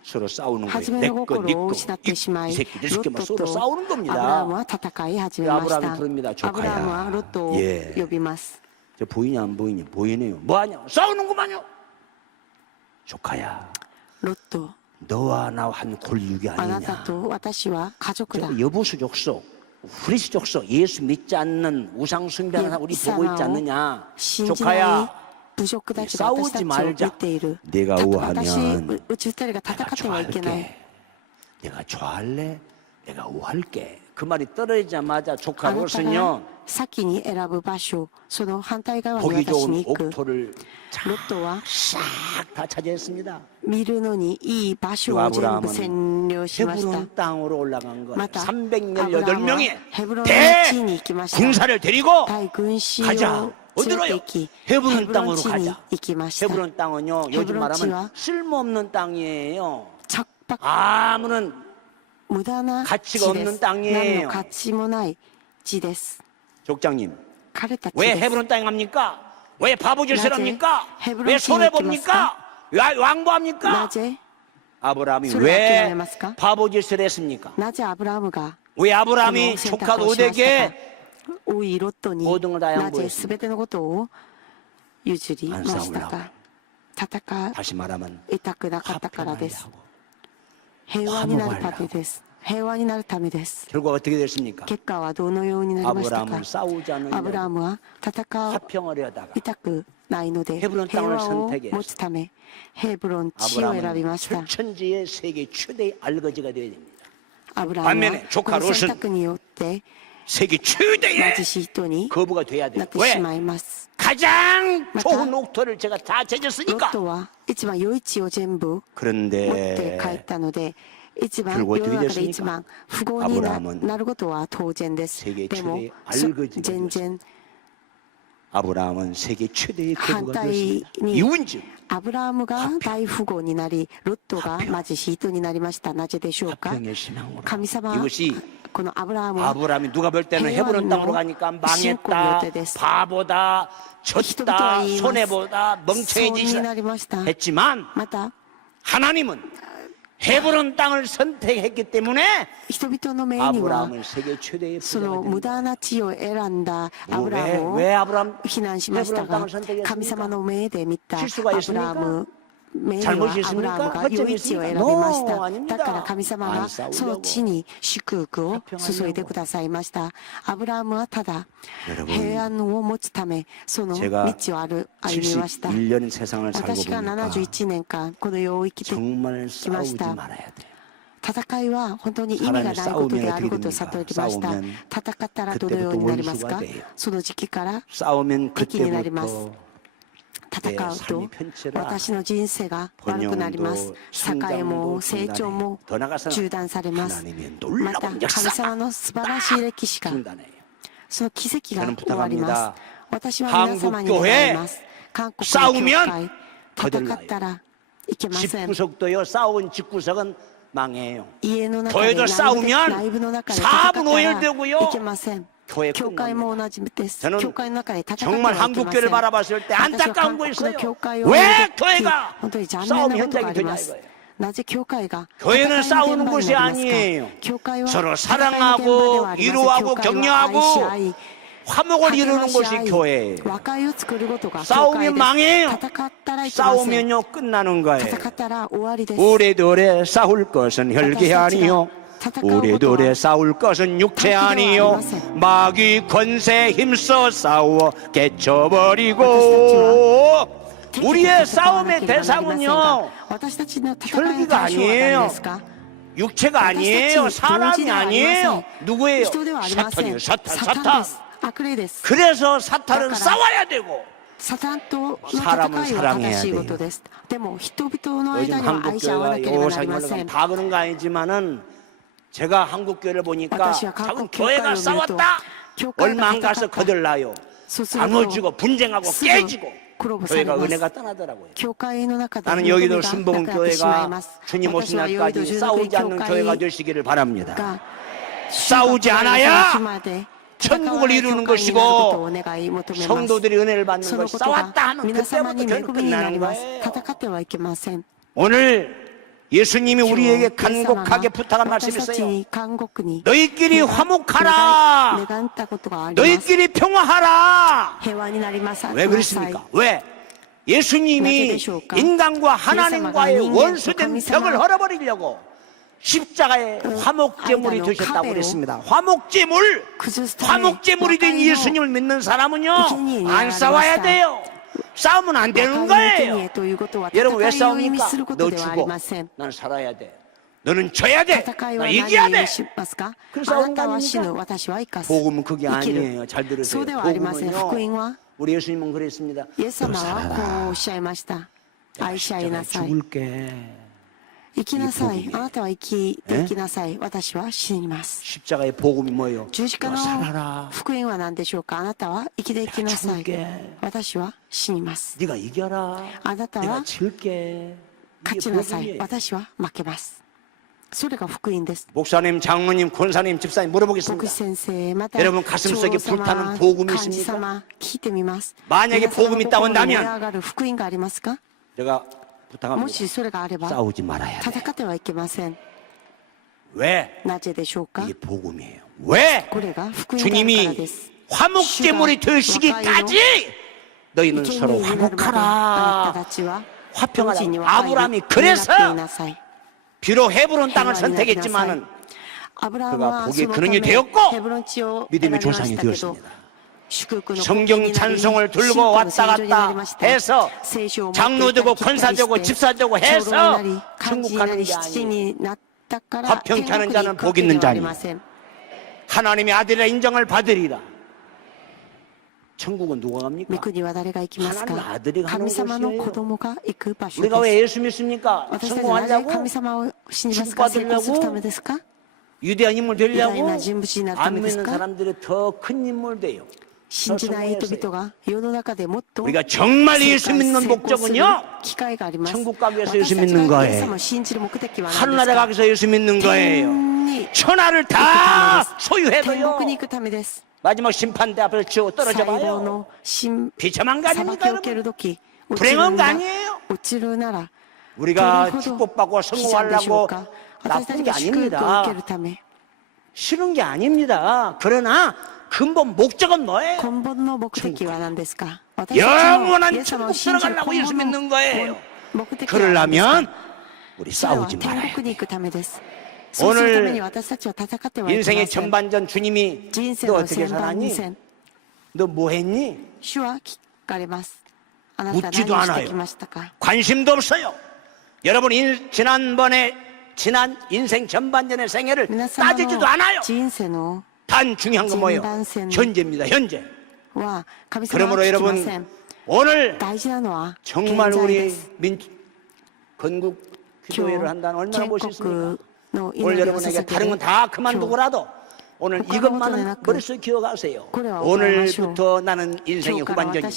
서로 싸우는 初 거예요. めの 내거 心を 니거 失ってしま 이 い、 새끼들 ロ 새끼 ッ 뭐 ト 서로 と 싸우는 アブラハム 겁니다. は戦い始めまし 아브라함이 た。 부릅니다. アブラハムは 조카야. ロットを 예. 呼びます。 저 보이냐 안 보이냐? 보이네요. 뭐하냐? 싸우는구만요. 조카야. ロット、 너와 나 한 골육이 あなた 아니냐. と私は家族だ。 저 여보수 족속, 후리스 족속, 예수 믿지 않는 우상 숭배하는 사람 우리 보고 있지 않느냐. 信じない 조카야, 部族たちが私たち 싸우지 を見 말자. ている。 내가 私、 우하면 うち二人が戦 내가 ってはいけない。 좋아할게. 내가 좋아할래. 내가 우할게. 그 말이 떨어지자마자 あ 조카 なた 롯은요 が先に選ぶ場所、その反対側に 보기 私 좋은 に行く。 옥토를 ロットは 싹 다 차지했습니다. 見るのにいい場所を全部 아브라함은 占領しました。 헤브론 땅으로 올라간 거예요. また、アブラハムは 318명의 ヘブロンの地に行きました。 군사를 데리고 対軍師を 가자. 連れて 어디로요? 行き、 헤브론 ヘブロン 땅으로 地に 가자. 行きました。 헤브론 땅은요 요즘 헤브론 말하면 지와 쓸모없는 땅이에요. 着白 아무런 無駄な地 가치가 で 없는 す。 땅이에요. 何の価値もない地です。 족장님 彼たち 왜 です。 헤브론 땅에 갑니까? 왜 바보짓을 낮에 합니까? 헤브론 왜 지에 손해봅니까? 왜 왕부합니까? なぜ 아브라함이 소리가 왜 들려나ますか? 바보짓을 했습니까? なぜアブラハムが 왜 この 아브라함이 選 조카 択をしましたか 롯에게 おいロットに 모든 걸 다 なぜ 양보했습니다. 全てのことを譲りました 안 싸우려고. か？戦 다시 말하면 いたくなかったからです。 화평하려고. 平和になるためです。平和になるためです。 결과 어떻게 됐습니까? 結果はどのようになりましたか？ 아브라함은 싸우지 アブラハ 않으려고 ムは戦う 화평을 하다가 いたくないのでヘブロン平 땅을 和を 선택했어요. 持つためヘブロン地を選びま 아브라함은 した。 철천지의 세계 최대의 알거지가 되어야 됩니다. アブラハムは 반면에 こ 조카 の 롯은 選択によって 세계 최대의 貧しい人に 거부가 돼야 な 돼요. ってし 왜? まいます。 가장 맞다. 좋은 옥토를 제가 다 ロッ 제졌으니까. トは一番良い地を全部持って帰 그런데 ったので一番 결국 世 어떻게 の中で 됐습니까? 一番富豪に 아브라함은 なることは当然です 세계 でも 최대의 そ 알거지가 全然 아브라함은 세계 최대의 거부가 反対 되었습니다. に 이유인즉 アブラハムが大富豪になりロットが貧しい人になりました。なぜでしょうか？ 화평의 신앙으로 神様 이것이 このアブラハムは 아브라함이 누가 볼 때는平和 헤브론 の 땅으로 가니까 신고 망했다, 요태です。 바보다, 人々 졌다, は言います。 손해보다, そうに 멍청해지시다 なりました。 했지만 また 하나님은 헤브론 땅을 선택했기 때문에 人々の目には 아브라함을 세계 최대의 そ 부자가 の 된 無駄な地を選んだアブラハムを 왜 아브라함 非難しました 헤브론 が 땅을 선택했습니까? 神様の目で見たア 실수가 ブ 있습니까? ラハム目には 잘못이 アブラハ 있습니까? ムが良い地を選びまし No, た 아닙니다. だから神様 안 が 싸우려고. その地に祝福を注いで 화평하려고. くださいましたアブラハムはただ 여러분, 平安を持つためその 제가 道を歩みました 71년 세상을 살고 私が 보니까 71年間この世を生きて 정말 きまし 싸우지 た 말아야 돼요. 戦いは本当に意味がないことであることを悟りました。 싸우면 戦ったらどのようになりますか？ 그때부터 원수가 돼요. その時期から 싸우면 敵になります。 그때부터 戦うと 삶이 편치라 私の人生が悪くなります。 번영도 栄えも 성장도 成長も 더 나가서는 中断されます。 하나님의 また 놀라운 神 역사가 様の素晴らしい歴史が 중단해요. その奇跡が 저는 終わります 부탁합니다. 。私は皆様に願います。韓国の教 싸우면 会 戦ったらいけません。 집구석도요. 싸운 집구석은 망해요. 家の中 더 で 해도 싸우면 内部の中で 4분 5일 戦った 되고요. らいけません。 교회 教会 끝납니다. も同じです。 저는 教会の中で戦っては 정말 いけません。 한국교회를 바라봤을 때 私は 안타까운 韓 거 国 있어요. の教会を見 왜 るとき 교회가 本当に残 싸움 念なことがあ 현장이 り 되냐 ます。 이거예요. なぜ教会が 교회는 戦いの 싸우는 現場に 곳이 なりますか 아니에요. 教会は 서로 戦いの現場では 사랑하고 ありません。 위로하고 教会は愛し 격려하고 合い 화목을 이루는 곳이 교회예요. 싸우면 망해요. 싸우면요 끝나는 거예요. 오래도래 싸울 것은 혈기 아니요, 오래도래 싸울 것은 육체 아니요, 마귀 권세 힘써 싸워 깨쳐버리고. 우리의 싸움의 대상은요 혈기가 아니에요, 육체가 아니에요, 사람이 아니에요. 누구예요? 사탄이에요. 사탄. 그래서 사탄은 싸워야 되고 사람은 사랑해야 돼요. 요즘 한국교회가 요상이 다 그런 거 아니지만은 제가 한국교회를 보니까 자꾸 교회가 싸웠다, 얼마 안 가서 거들나요. 나눠지고 분쟁하고 깨지고 교회가 은혜가 떠나더라고요. 나는 여기도 순복음교회가 주님 오신 날까지 싸우지 않는 교회가 되시기를 바랍니다. 싸우지 않아야 천국을 이루는 것이고 성도들이 은혜를 받는 것이, 싸웠다 하면 그때부터 교회는 끝나는 거예요. 오늘 예수님이 우리에게 간곡하게 부탁한 말씀이 있어요. 너희끼리 화목하라, 너희끼리 평화하라. 왜 그렇습니까? 왜? 예수님이 인간과 하나님과의 원수된 벽을 헐어버리려고 십자가의 화목제물이 되셨다고 그랬습니다. 화목제물이 된 예수님을 믿는 사람은요 안 싸워야 돼요. 싸우면 안 되는 거예요. 여러분 왜 싸웁니까? 너 죽어, 난 살아야 돼. 너는 져야 돼, 나 이겨야 돼. 그래서 싸우는 거 아닙니까? 복음은 그게 아니에요. 잘 들으세요. 복음은요, 우리 예수님은 그랬습니다. 너 살아라, 내가 십자가에 죽을게. 십자가의 복음이 뭐예요? 너 살아라, 내가 죽을게. 네가 이겨라, 내가 질게. 이게 복음이에요. 목사님, 장로님, 권사님, 집사님 물어보겠습니다. 여러분 가슴속에 불타는 복음이 있습니까? 만약에 복음이 있다고 한다면 제가 부탁합니다. 싸우지 말아야 돼요. 왜? 이게 복음이에요. 왜? 주님이 화목제물이 되시기까지 너희는 서로 화목하라, 화평하라. 아브라함이 그래서 비록 헤브론 땅을 선택했지만은 그가 보기에 근원이 되었고 믿음의 조상이 되었습니다. 성경 찬송을 들고 왔다 갔다 해서 장로 되고 권사 되고 집사 되고 해서 천국 가는 게 아니에요. 화평케 하는 자는 복 있는 자니 하나님의 아들이라 인정을 받으리라. 천국은 누가 갑니까? 하나님 아들이 가는 곳이에요. 우리가 왜 예수 믿습니까? 성공하려고? 축복 받으려고? 위대한 인물 되려고? 안 믿는 사람들이 더 큰 인물 돼요. 우리가 정말 예수 믿는 목적은요 천국 가기 위해서 예수 믿는 거예요. 하늘나라 가기 위해서 예수 믿는 거예요. 천하를 다 소유해도요 마지막 심판대 앞에서 지고 떨어져 봐요. 비참한 거 아닙니까 여러분? 불행한 거 아니에요? 우리가 축복받고 성공하려고 나쁜 게 아닙니다. 싫은 게 아닙니다. 그러나 근본 목적은 뭐예요? 영원한 천국 들어가려고 예수 믿는 거예요. 그러려면 우리 싸우지 말아야 돼요. 오늘 인생의 전반전 주님이 너 어떻게 살았니? 너 뭐 했니? 묻지도 않아요. 관심도 없어요. 여러분 지난 인생 전반전의 생애를 따지지도 않아요. 단 중요한 건 뭐예요? 현재입니다. 현재. 그러므로 여러분 오늘 정말 우리 건국 기도회를 한다는 얼마나 멋있습니까? 오늘 여러분에게 다른 건 다 그만두고라도 오늘 이것만은 머릿속에 기억하세요. 오늘부터 나는 인생의 후반전이다.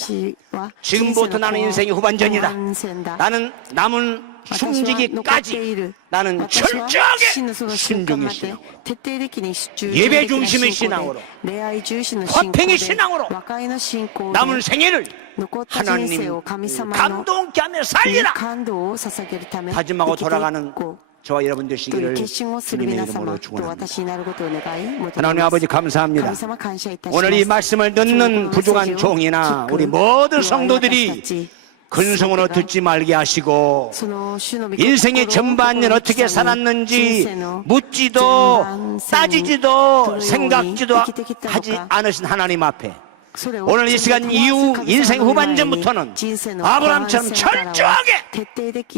지금부터 나는 인생의 후반전이다. 나는 남은 숨지기까지 나는 철저하게 순종의 신앙으로, 예배 중심의 신앙으로, 화평의 신앙으로 남은 생애를 하나님 감동케 하며 살리라 다짐하고 돌아가는 저와 여러분 という 되시기를 決心をする 주님의 皆様 이름으로 と 축원합니다. 私になることを願い求め 하나님 ます 아버지 감사합니다. 神様感謝いたします 오늘 이 말씀을 듣는 부족한 종이나 우리 모든 성도들이 근성으로 듣지 말게 하시고 인생의 전반년 어떻게 살았는지 묻지도 따지지도 생각지도 하지 않으신 하나님 앞에 오늘 이 시간 이후 인생 후반전부터는 아브라함처럼 철저하게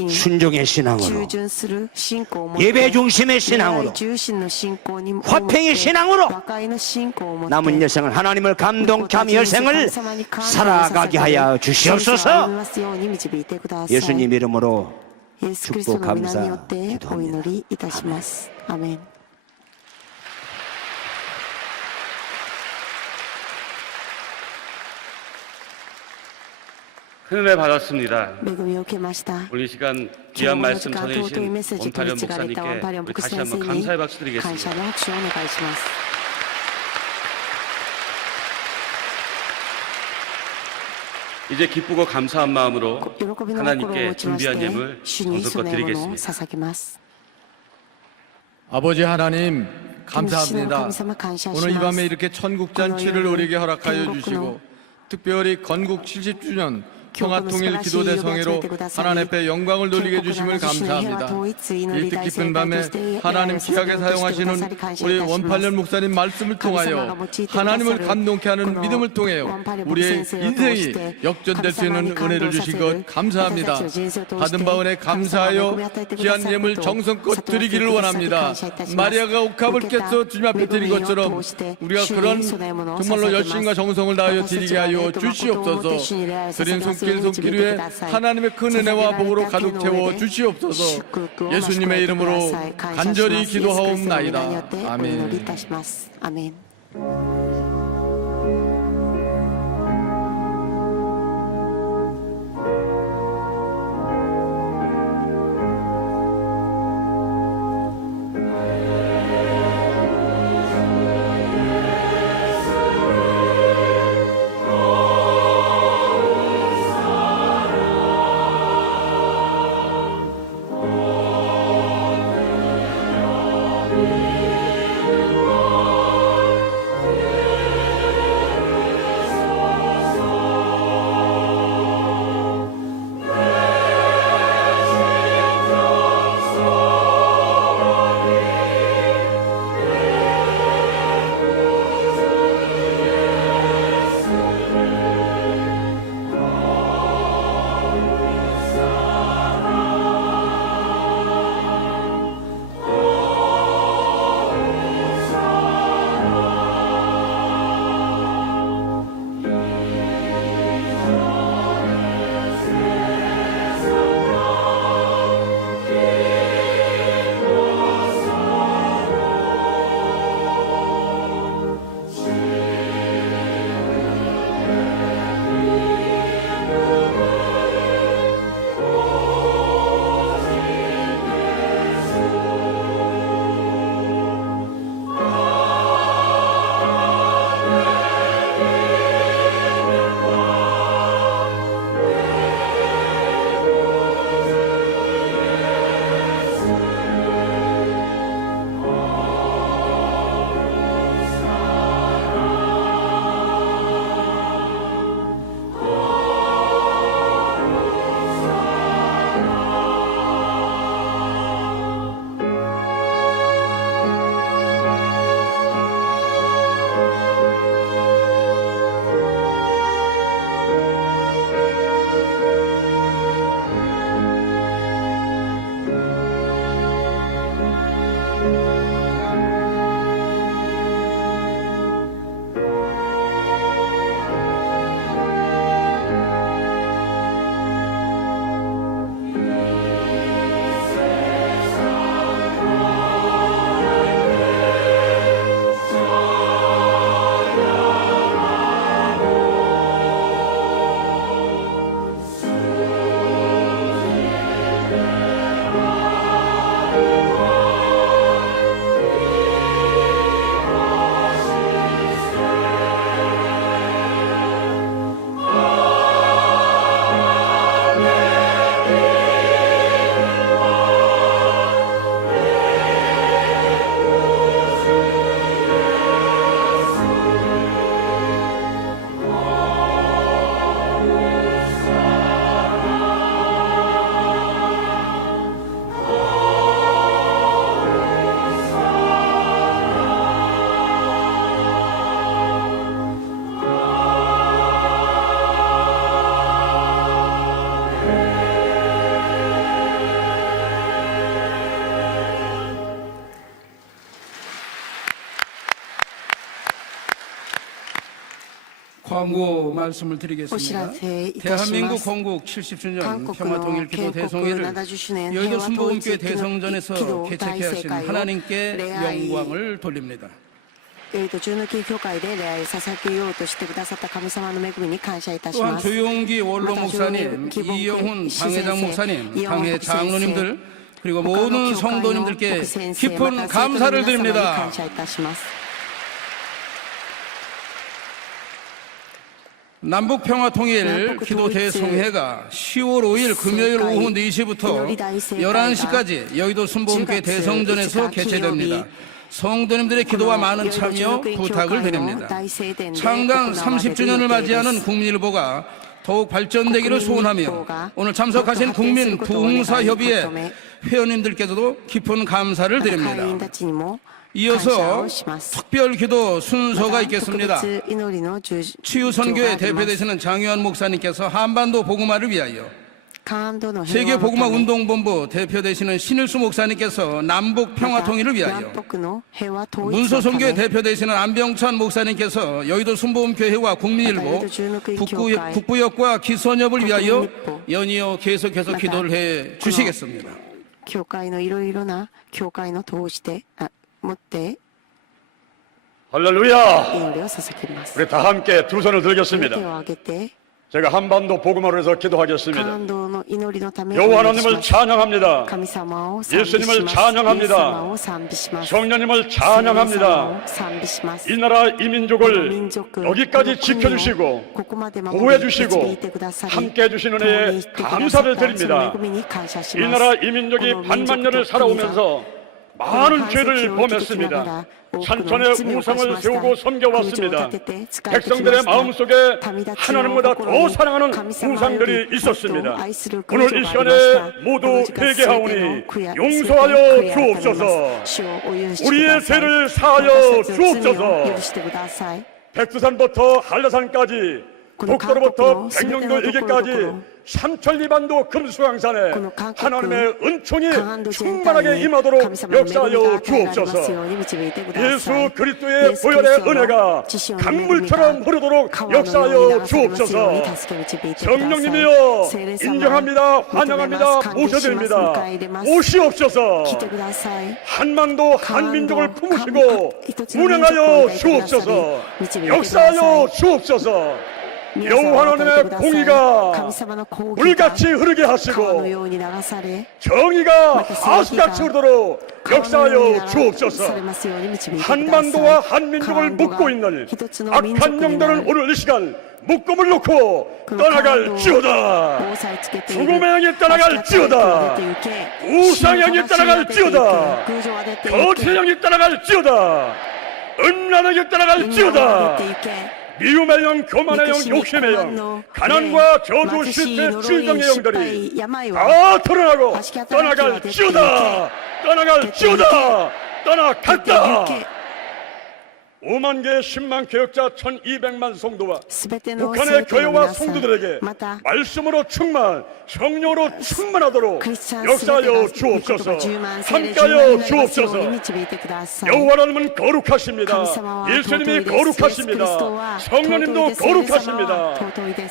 순종의 신앙으로 예배 중심의 신앙으로 화평의 신앙으로 남은 여생을 하나님을 감동케 하며 여생을 살아가게 하여 주시옵소서. 예수님 이름으로 축복 감사 기도합니다. 아멘. 큰 은혜 받았습니다. 恵みを受けました。 오늘 이 시간 今日 귀한 もの 말씀 時間尊いメッセ 전해주신 ージ取り 원파련 継がれたワンパ 목사님께 リョン 우리 牧師 다시 先生 한번 に 감사의 박수 感 드리겠습니다. 謝の拍手をお願いします。 이제 기쁘고 감사한 마음으로 喜びの心を 하나님께 持ちまし 준비한 て 예물 主にそ 정성껏 のものを 드리겠습니다. 捧げます。 아버지 하나님 神の 감사합니다. 神様感謝し 오늘 이 ま 밤에 す。 이렇게 천국 잔치를 우리에게 허락하여 주시고 특별히 건국 70주년 평화통일 기도대성회로 하나님 앞에 영광을 돌리게 해주심을 감사합니다. 이 뜻깊은 밤에 하나님 귀하게 사용하시는 우리 원팔련 목사님 말씀을 통하여 하나님을 감동케 하는 믿음을 통하여 우리의 인생이 역전될 수 있는 은혜를 주신 것 감사합니다. 받은 바 은혜 감사하여 귀한 예물 정성껏 드리기를 원합니다. 마리아가 옥합을 깨서 주님 앞에 드린 것처럼 우리가 그런 정말로 열심과 정성을 다하여 드리게 하여 주시옵소서. 드린 손길 위에 하나님의 큰 은혜와 복으로 가득 채워 주시옵소서. 예수님의 이름으로 간절히 기도하옵나이다. 아멘. 아멘. 광고 말씀을 드리겠습니다. お知らせいたします。 대한민국 건국 70주년 韓国 평화통일기도 の建国 대성회를 70周年 여의도 平和統一 순복음교회 記念 대성전에서 祈祷 개최케 大 하신 盛会を 하나님께 礼拝 영광을 돌립니다. 中野教会で礼拝捧げようとしてくださった神様の恵みに感謝いたし 또한 ます。 조용기 원로 목사님, 이영훈 방해장 목사님, 방해 장로님들 그리고 모든 성도님들께 깊은 감사를 드립니다. 感謝いたします。 남북평화통일 기도 대성회가 10월 5일 금요일 오후 4시부터 11시까지 여의도 순복음교회 대성전에서 개최됩니다. 성도님들의 기도와 많은 참여 부탁을 드립니다. 창강 30주년을 맞이하는 국민일보가 더욱 발전되기를 소원하며 오늘 참석하신 국민 부흥사협의회 회원님들께서도 깊은 감사를 드립니다. 이어서 특별기도 순서가 있겠습니다. 치유선교회 대표되시는 장유한 목사님께서 한반도 복음화를 위하여, 세계복음화운동본부 대표되시는 신일수 목사님께서 남북평화통일을 위하여, 문소선교회 대표되시는 안병찬 목사님께서 여의도 순복음교회와 국민일보, 북부역과 기선협을 위하여 연이어 계속해서 기도를 해 주시겠습니다. 教会のいろいろな教会の通して持って 할렐루야! 祈りを捧げます。 우리 다 함께 두 손을 들겠습니다. 手を挙げて 제가 한반도 복음화를 해서 기도하겠습니다. 感動の祈りのために 여호와 お祈りし 하나님을 ます。 찬양합니다. 神様を賛美し 예수님을 ます。 찬양합니다. イエス様を賛美します。 성령님을 聖霊様 찬양합니다. を賛美します。 이 나라 이 この 민족을 民族 여기까지 この国を 지켜주시고 ここまで守り 보호해주시고 導いてくださり 함께 해주신 共に 은혜에 してくださった 감사를 そ 드립니다. の恵みに感謝し 이 ます。 나라 이 민족이 この民族 반만 년을 と国が 살아오면서 많은 죄를 범했습니다. 산천에 우상을 세우고 섬겨왔습니다. 백성들의 마음속에 하나님보다 더 사랑하는 우상들이 있었습니다. 오늘 이 시간에 모두 회개하오니 용서하여 주옵소서. 우리의 죄를 사하여 주옵소서. 백두산부터 한라산까지 독도로부터 백령도에게까지 삼천리반도 금수강산에 하나님의 은총이 충만하게 임하도록 역사하여 주옵소서. 예수 그리스도의 보혈의 은혜가 강물처럼 흐르도록 역사하여 주옵소서. 성령님이여 인정합니다. 환영합니다. 모셔드립니다. 오시옵소서. 한반도 한민족을 품으시고 운영하여 주옵소서. 역사하여 주옵소서. 여호와 하나님의 공의가 물같이 흐르게 하시고 정의가 하수같이 흐르도록 역사하여 주옵소서. 한반도와 한민족을 묶고 있는 악한 영들은 오늘 이 시간 묶음을 놓고 떠나갈지어다. 죽음의 영이 떠나갈지어다. 우상의 영이 떠나갈지어다. 거짓의 영이 떠나갈지어다. 음란의 영이 떠나갈지어다. 미움의 영, 교만의 영, 욕심의 영, 가난과 저주, 실패, 질병의 영들이 다 드러나고 떠나갈지어다. 떠나갈지어다. 떠나갔다. 5만 개, 10만 개혁자, 1200만 성도와 북한의 교회와 성도들에게 말씀으로 충만, 성령으로 충만하도록 역사하여 주옵소서. 함께하여 주옵소서. 여호와 하나님은 거룩하십니다. 예수님이 거룩하십니다. 성령님도 거룩하십니다.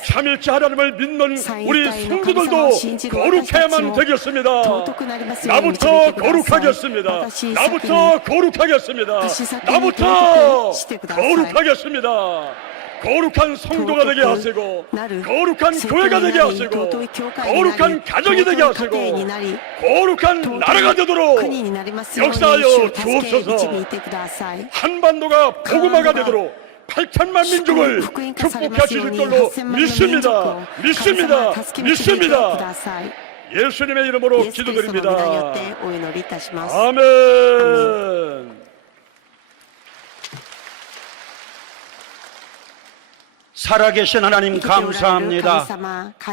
참일체 하나님을 믿는 우리 성도들도 거룩해야만 되겠습니다. 나부터 거룩하겠습니다. 나부터 거룩하겠습니다. 나부터 거룩하겠습니다. 거룩한 성도가 되게 하시고 거룩한 교회가 되게 하시고 거룩한 가정이 되게 하시고 거룩한 나라가 되도록 역사하여 주옵소서. 한반도가 복음화가 되도록 8천만 민족을 축복하실 줄로 믿습니다. 믿습니다. 믿습니다. 예수님의 이름으로 기도드립니다. 아멘. 살아계신 하나님 감사합니다.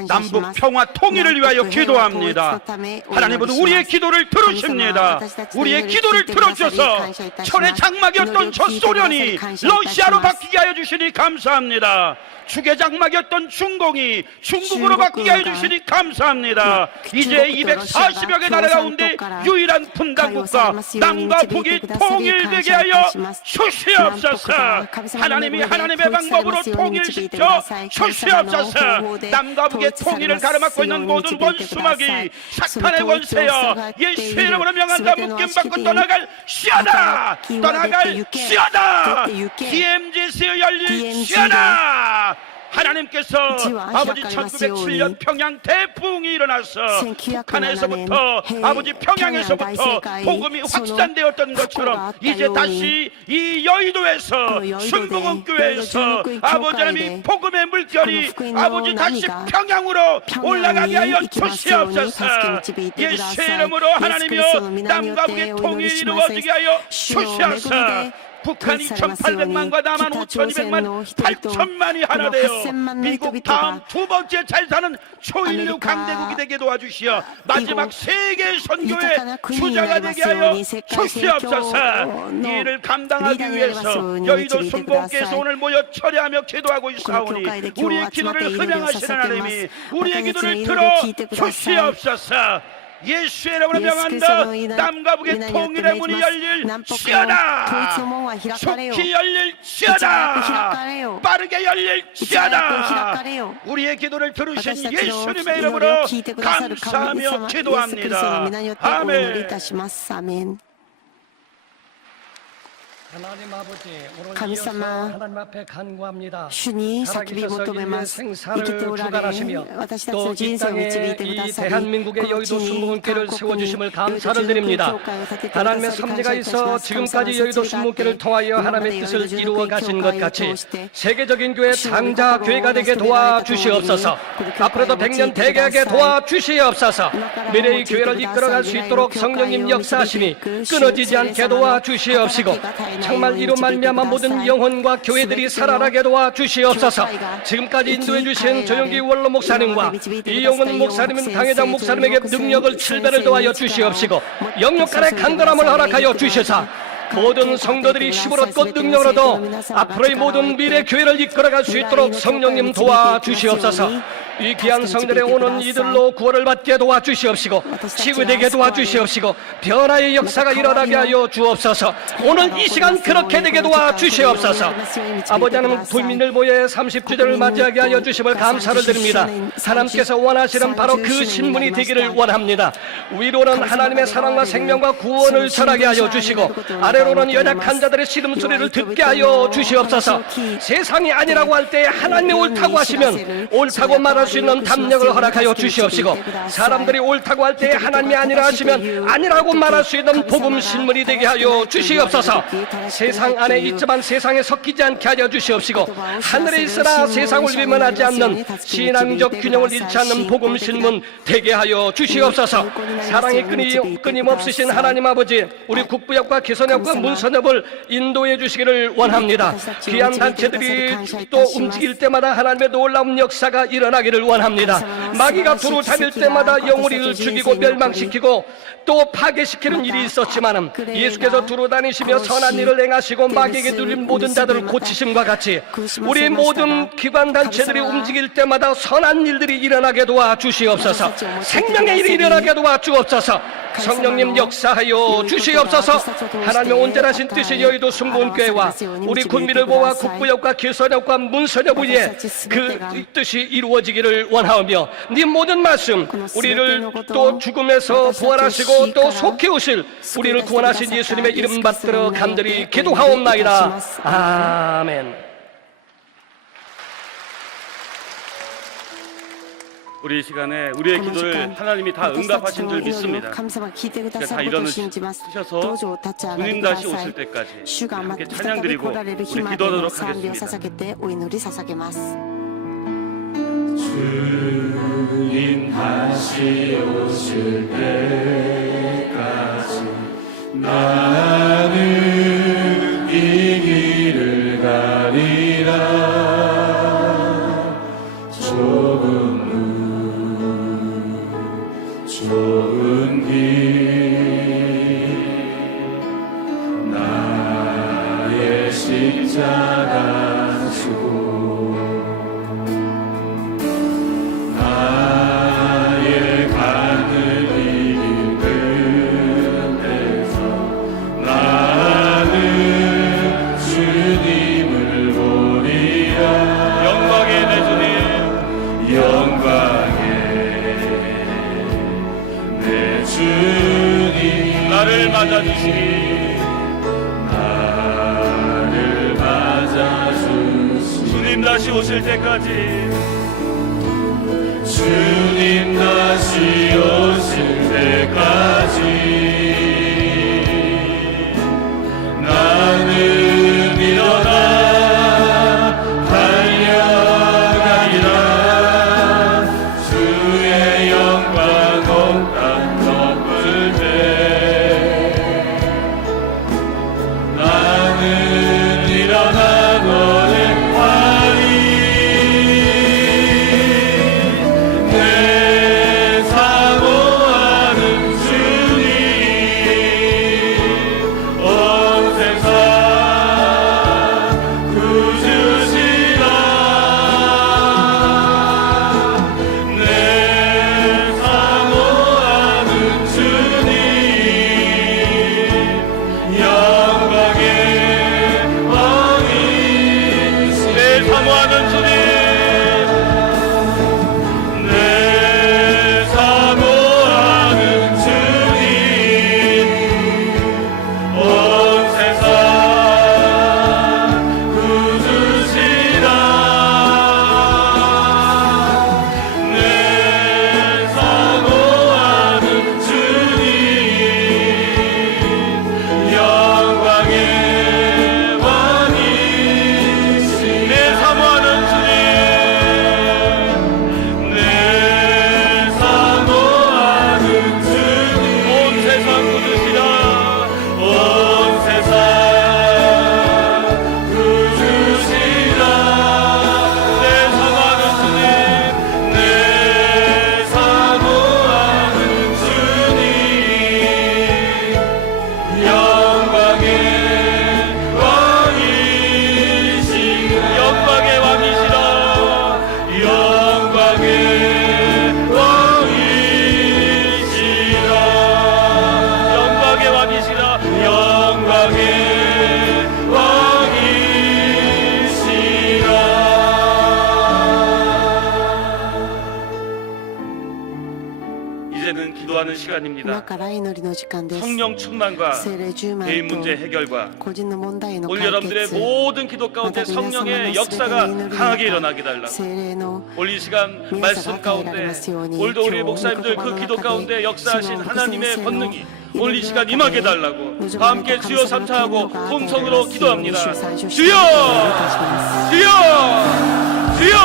남북 평화 통일을 위하여 기도합니다. 하나님은 우리의 기도를 들으십니다. 우리의 기도를 들어주셔서 천의 장막이었던 저 소련이 러시아로 바뀌게 하여 주시니 감사합니다. 죽의 장막이었던 중공이 중국으로 바뀌게 하여 주시니 감사합니다. 이제 240여 개 나라 가운데 유일한 분단국가 남과 북이 통일되게 하여 주시옵소서. 하나님이 하나님의 방법으로 통일 지켜 주시옵소서. 남과 북의 통일을 가로막고 있는 모든 원수막이 사탄의 권세여 예수의 이름으로 명한다. 묶임받고 떠나갈 시어다. 떠나갈 시어다. DMZ에서 열릴 시어다. 하나님께서 아버지 1907년 평양 대풍이 일어나서 북한에서부터 아버지 평양에서부터 복음이 확산되었던 것처럼 이제 다시 이 여의도에서 순복음교회에서 아버지 하나님 복음의 물결이 아버지 다시 평양으로 올라가게 하여 주시옵소서. 예수의 이름으로 하나님이여 남과 북의 통일이 이루어지게 하여 주시옵소서. 북한 2,800만과 남한 5,200만 8천만이 하나 되어 미국 다음 두 번째 잘 사는 초인류 강대국이 되게 도와주시어 마지막 세계 선교의 주자가 되게 하여 주시옵소서. 이 일을 감당하기 위해서 여의도 순복음교회에서 오늘 모여 철회하며 기도하고 있사오니 우리의 기도를 흠양하시는 하나님이 우리의 기도를 들어 주시옵소서. 예수의 이름으로 명한다. 남과 북의 통일의 문이 열릴 시어다. 속히 열릴 시어다. 빠르게 열릴 시어다. 우리의 기도를 들으신 예수님의 이름으로 감사하며 기도합니다. 아멘. 하나님 아버지, 오늘 감사마. 이어서 하나님 앞에 간구합니다. 主に叫び求めます。生きておられ、私たちの人生を導いてくださり、 대한민국의 여의도 순복음교회를 세워주심을 감사를 드립니다. 하나님의 섭리가 있어 지금까지 여의도 순복음교회를 통하여 하나님의 뜻을 이루어 가신 것 같이 세계적인 교회 장자 교회가 되게 도와주시옵소서. 앞으로도 100년 대개하게 도와주시옵소서. 미래의 교회를 이끌어갈 수 있도록 성령님 역사하심이 끊어지지 않게 도와주시옵시고 정말 이로 말미암아 모든 영혼과 교회들이 살아나게 도와주시옵소서. 지금까지 인도해 주신 조영기 원로 목사님과 이영훈 목사님은 강회장 목사님에게 능력을 7배를 더하여 주시옵시고 영육 간의 강건함을 허락하여 주시사 모든 성도들이 힘을 얻고 능력을 얻어 앞으로의 모든 미래 교회를 이끌어갈 수 있도록 성령님 도와주시옵소서. 이 귀한 성들에 오는 이들로 구원을 받게 도와주시옵시고 치유되게 도와주시옵시고 변화의 역사가 일어나게 하여 주옵소서. 오늘 이 시간 그렇게 되게 도와주시옵소서. 아버지 하나님 국민일보의 30주년을 맞이하게 하여 주심을 감사를 드립니다. 하나님께서 원하시는 바로 그 신문이 되기를 원합니다. 위로는 하나님의 사랑과 생명과 구원을 전하게 하여 주시고 아래로는 연약한 자들의 시름소리를 듣게 하여 주시옵소서. 세상이 아니라고 할 때 하나님이 옳다고 하시면 옳다고 말할 수 있는 담력을 허락하여 주시옵시고 사람들이 옳다고 할 때 하나님이 아니라 하시면 아니라고 말할 수 있는 복음 신문이 되게 하여 주시옵소서. 세상 안에 있지만 세상에 섞이지 않게 하여 주시옵시고 하늘에 있으나 세상을 위면하지 않는 신앙적 균형을 잃지 않는 복음 신문 되게 하여 주시옵소서. 사랑이 끊임없으신 하나님 아버지, 우리 국부협과 개선협과 문선협을 인도해 주시기를 원합니다. 귀한 단체들이 또 움직일 때마다 하나님의 놀라운 역사가 일어나기를 원합니다. 마귀가 두루 다닐 때마다 영혼을 죽이고 멸망시키고 또 파괴시키는 일이 있었지만 예수께서 두루 다니시며 선한 일을 행하시고 마귀에게 눌린 모든 자들을 고치심과 같이 우리 모든 기관 단체들이 움직일 때마다 선한 일들이 일어나게 도와주시옵소서. 생명의 일이 일어나게 도와주옵소서. 성령님 역사하여 주시옵소서. 하나님의 온전하신 뜻이 여의도 순복음교회와 우리 군민일보와 국부협과 개선협과 문선협 위에 그 뜻이 이루어지기를 원하오며 네 모든 말씀 우리를 또 죽음에서 부활하시고 또 속히 오실 우리를 구원하신 예수님의 이름 받들어 간절히 기도하옵나이다. 아멘. 우리 이 시간에 우리의 기도를 하나님이 다 응답하신 줄 믿습니다. 그러니까 다 일어나셔서 주님 다시 오실 때까지 함께 찬양드리고 우리 기도하도록 하겠습니다. 주님 다시 오실 때까지 나는 이 길을 가리라. 좋은 길 나의 십자가 지고 나의 가는 이 길 끝에서 맞아주시니 나를 맞아주시니 주님 다시 오실 때까지 주님 다시 오실 때까지 나는 일어나 달려가리라 주의 영광 온 땅 덮을 때 나는 일어나 너를 하리 내 사모하는 주님 온 세상 구주시라 내 사모하는 주님 영광의 왕이시 내 사모하는 주님 내 사모하는 주님 온 세상 구주시라 내 사모하는 주님 영광의 왕이시 내 사모하는 주님 내 사모하는 주님 온 세상 구주시라 온 세상 구주시라 내 사모하는 주님 내 사모하는 주님 영광의 왕이시라 영광의 왕이시라 영광의 왕이시라 영광의 왕이시라 영광의 왕이시라 이제는 기도하는 시간입니다. 今から祈りの時間です。 성령 충만과 聖霊充満 개인 문제 と 해결과 個人の問題の 오늘 解 여러분들의 決 모든 기도 가운데 성령의 역사가 강하게 일어나게 달라고 聖霊の 오늘 이 시간 말씀 가운데 오늘도 우리 목사님들 그 기도 가운데 역사하신 하나님의 권능이 오늘 이 시간 임하게 달라고 다 함께 주여 삼창하고 통성으로 기도합니다. 주여! 주여! 주여!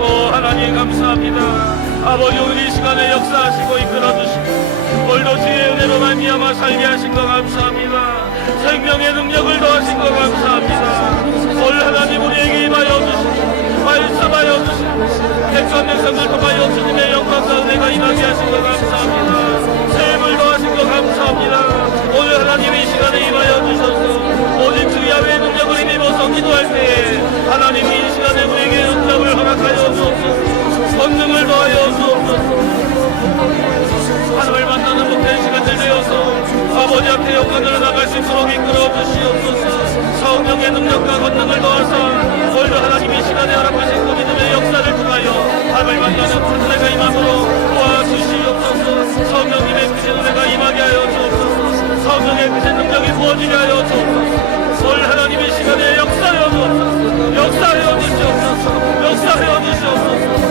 오 하나님 감사합니다. 아버지 오늘 이 시간에 역사하시고 이끌어주시고 오늘도 주의 은혜로 말미암아 살게 하신 거 감사합니다. 생명의 능력을 더하신 거 감사합니다. 오늘 하나님 우리에게 임하여 주시고 말씀하여 주시고 택한 백성들 통하여 주님의 영광과 은혜가 임하게 하신 거 감사합니다. 세임을 더하신 거 감사합니다. 오늘 하나님 이 시간에 임하여 주셔서 오직 주 야훼의 능력을 힘입어서 기도할 때에 하나님 이 시간에 우리에게 응답을 허락하여 주옵소서. 권능을 더하여 주옵소서. 하나님을 만나는 복된 시간들 되어서 아버지 앞에 영광으로 나갈 수 있도록 이끌어 주시옵소서. 성령의 능력과 권능을 더하사 오늘도 하나님 이 시간에 허락하신 그 믿음의 역사를 통하여 하나님을 만나는 은혜가 임함으로 도와주시옵소서. 성령님의 크신 은혜가 임하게 하여 주옵소서. 성령의 크신 능력이 부어지게 하여 주옵소서. 오늘 하나님 이 시간에 역사하여 주옵소서. 역사하여 주시옵소서. 역사하여 주시옵소서.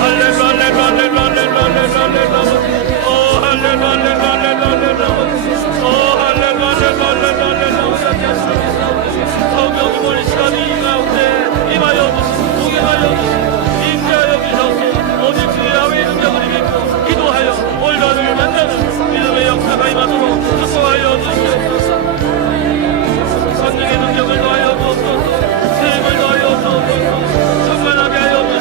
할렐루야 할렐루야 할렐루야 할렐루야 할렐루야 오 할렐루야 할렐루야 할렐루야 오 할렐루야 할렐루야 할렐루야 성령님 오늘 시간이 이 가운데 임하여 주시고 동행하여 주시고 임재하여 주셔서 오직 주의 야훼의 능력을 믿고 기도하여 오늘 하나님을 만나는 믿음의 역사가 임하도록 축복하여 주시옵소서. 권능의 능력을 더하여 주옵소서. 세임을 더하여 주옵소서. 충만하게 하여 주옵소서.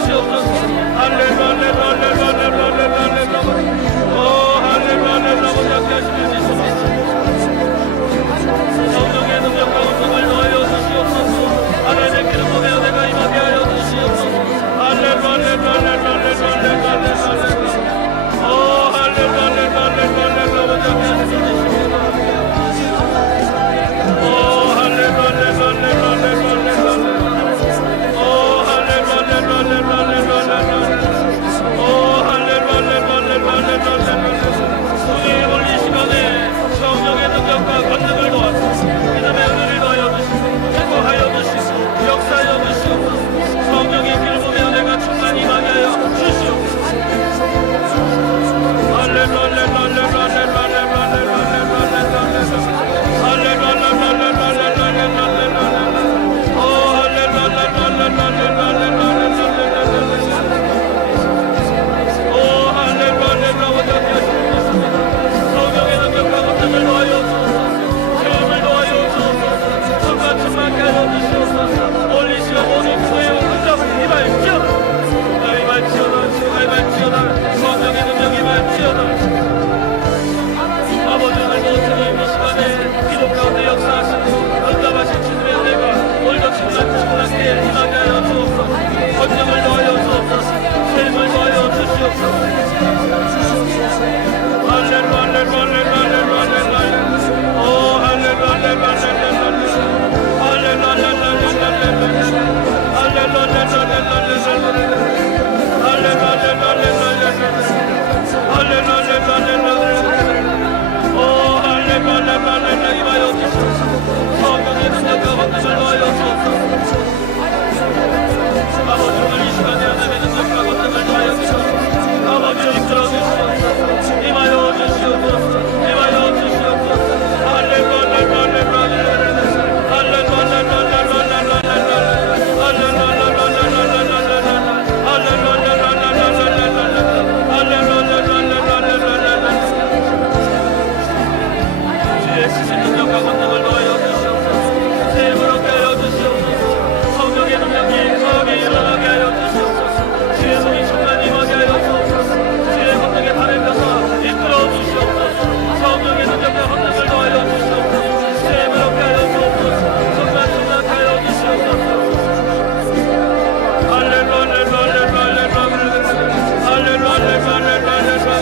주님이 일어나게 하여 주시옵소서. 주의 손이 충만히 임하게 하여 주옵소서. 주의 권능에 담에서 이끌어 주시옵소서. 성령의 능력과 권능을 더하여 주시옵소서. 주의 힘을 얻게 하여 주옵소서. 충만하게 하여 주시옵소서. 할렐루야 할렐루야 할렐루야 할렐루야 할렐루야 할렐루야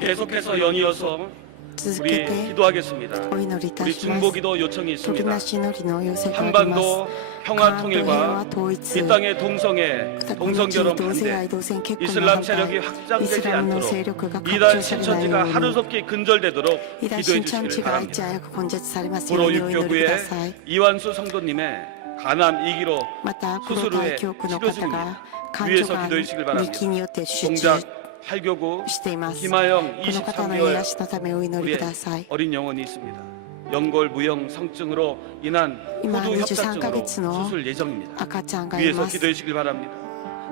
계속해서 연이어서 우리 기도하겠습니다. 우리 중보기도 요청이 있습니다. 한반도 평화 통일과 이 땅의 동성결혼 반대, 이슬람 세력이 확장되지 않도록 이단 신천지가 하루속히 근절되도록 기도해 주시기를 바랍니다. 구로 육교구의 이완수 성도님의 간암 2기로 수술 후에 치료 중입니다. 위에서 기도해 주시길 바랍니다. 동작 8교구 김하영 23개월 우리의 어린 영혼이 있습니다. 연골 무형 성증으로 인한 今 후두 23ヶ 협착증으로 月の 수술 예정입니다. 赤ちゃんがい 위해서 ます。 기도해 주길 바랍니다.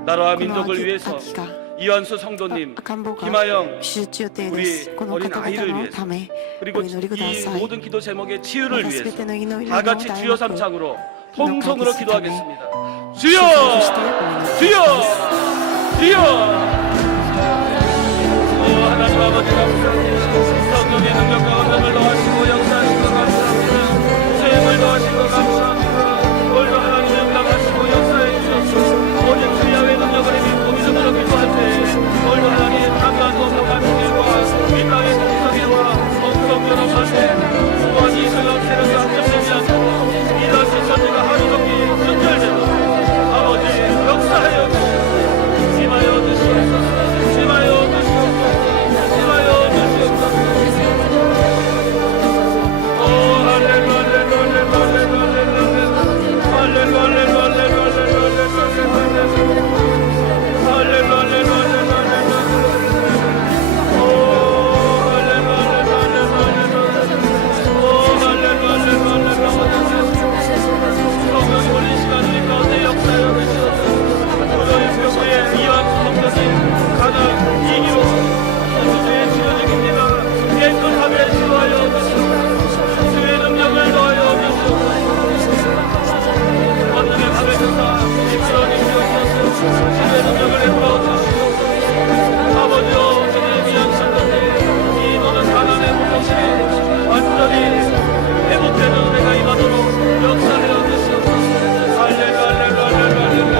나라와 この 민족을 秋 위해서 秋が 이완수 성도님, 赤ん坊が 김하영 手術予定です。 우리 この 어린 方 아이를 々の 위해서 ため 그리고 お祈りくだ 이 さい。 모든 기도 제목의 치유를 また 위해서 全ての祈り 다 の 같이 大 주여 学 삼창으로 の 통성으로 解決のため 기도하겠습니다. 集 주여! 中してお祈り 주여! 주여! 오 하나님 아버지 감사합니다. 성령의 능력과 언능을 더하시고 역사하신 것 감사합니다. 수행을 더하신 것 감사합니다. 오늘도 하나님 응답하시고 역사해 주셨소. 오직 주 야훼 능력을 믿고 믿음으로 기도할 때 오늘도 하나님 강한 공격한 일과 이 땅의 공성일과 공성 여러 가지 무한 이슬람 세력이 합점되지 않도록 이다시 전쟁가 하루속히 순결되도록 아버지 역사하여 주시옵소서. 임하여 주시옵소서. 임하여 주시옵소서. 임하여 주시옵소서. 오 할렐루야 할렐루야 할렐루야 할렐루야 완전히 회복되는 은혜가 임하도록 역사하여 주시옵소서. 할렐루야 할렐루야 할렐루야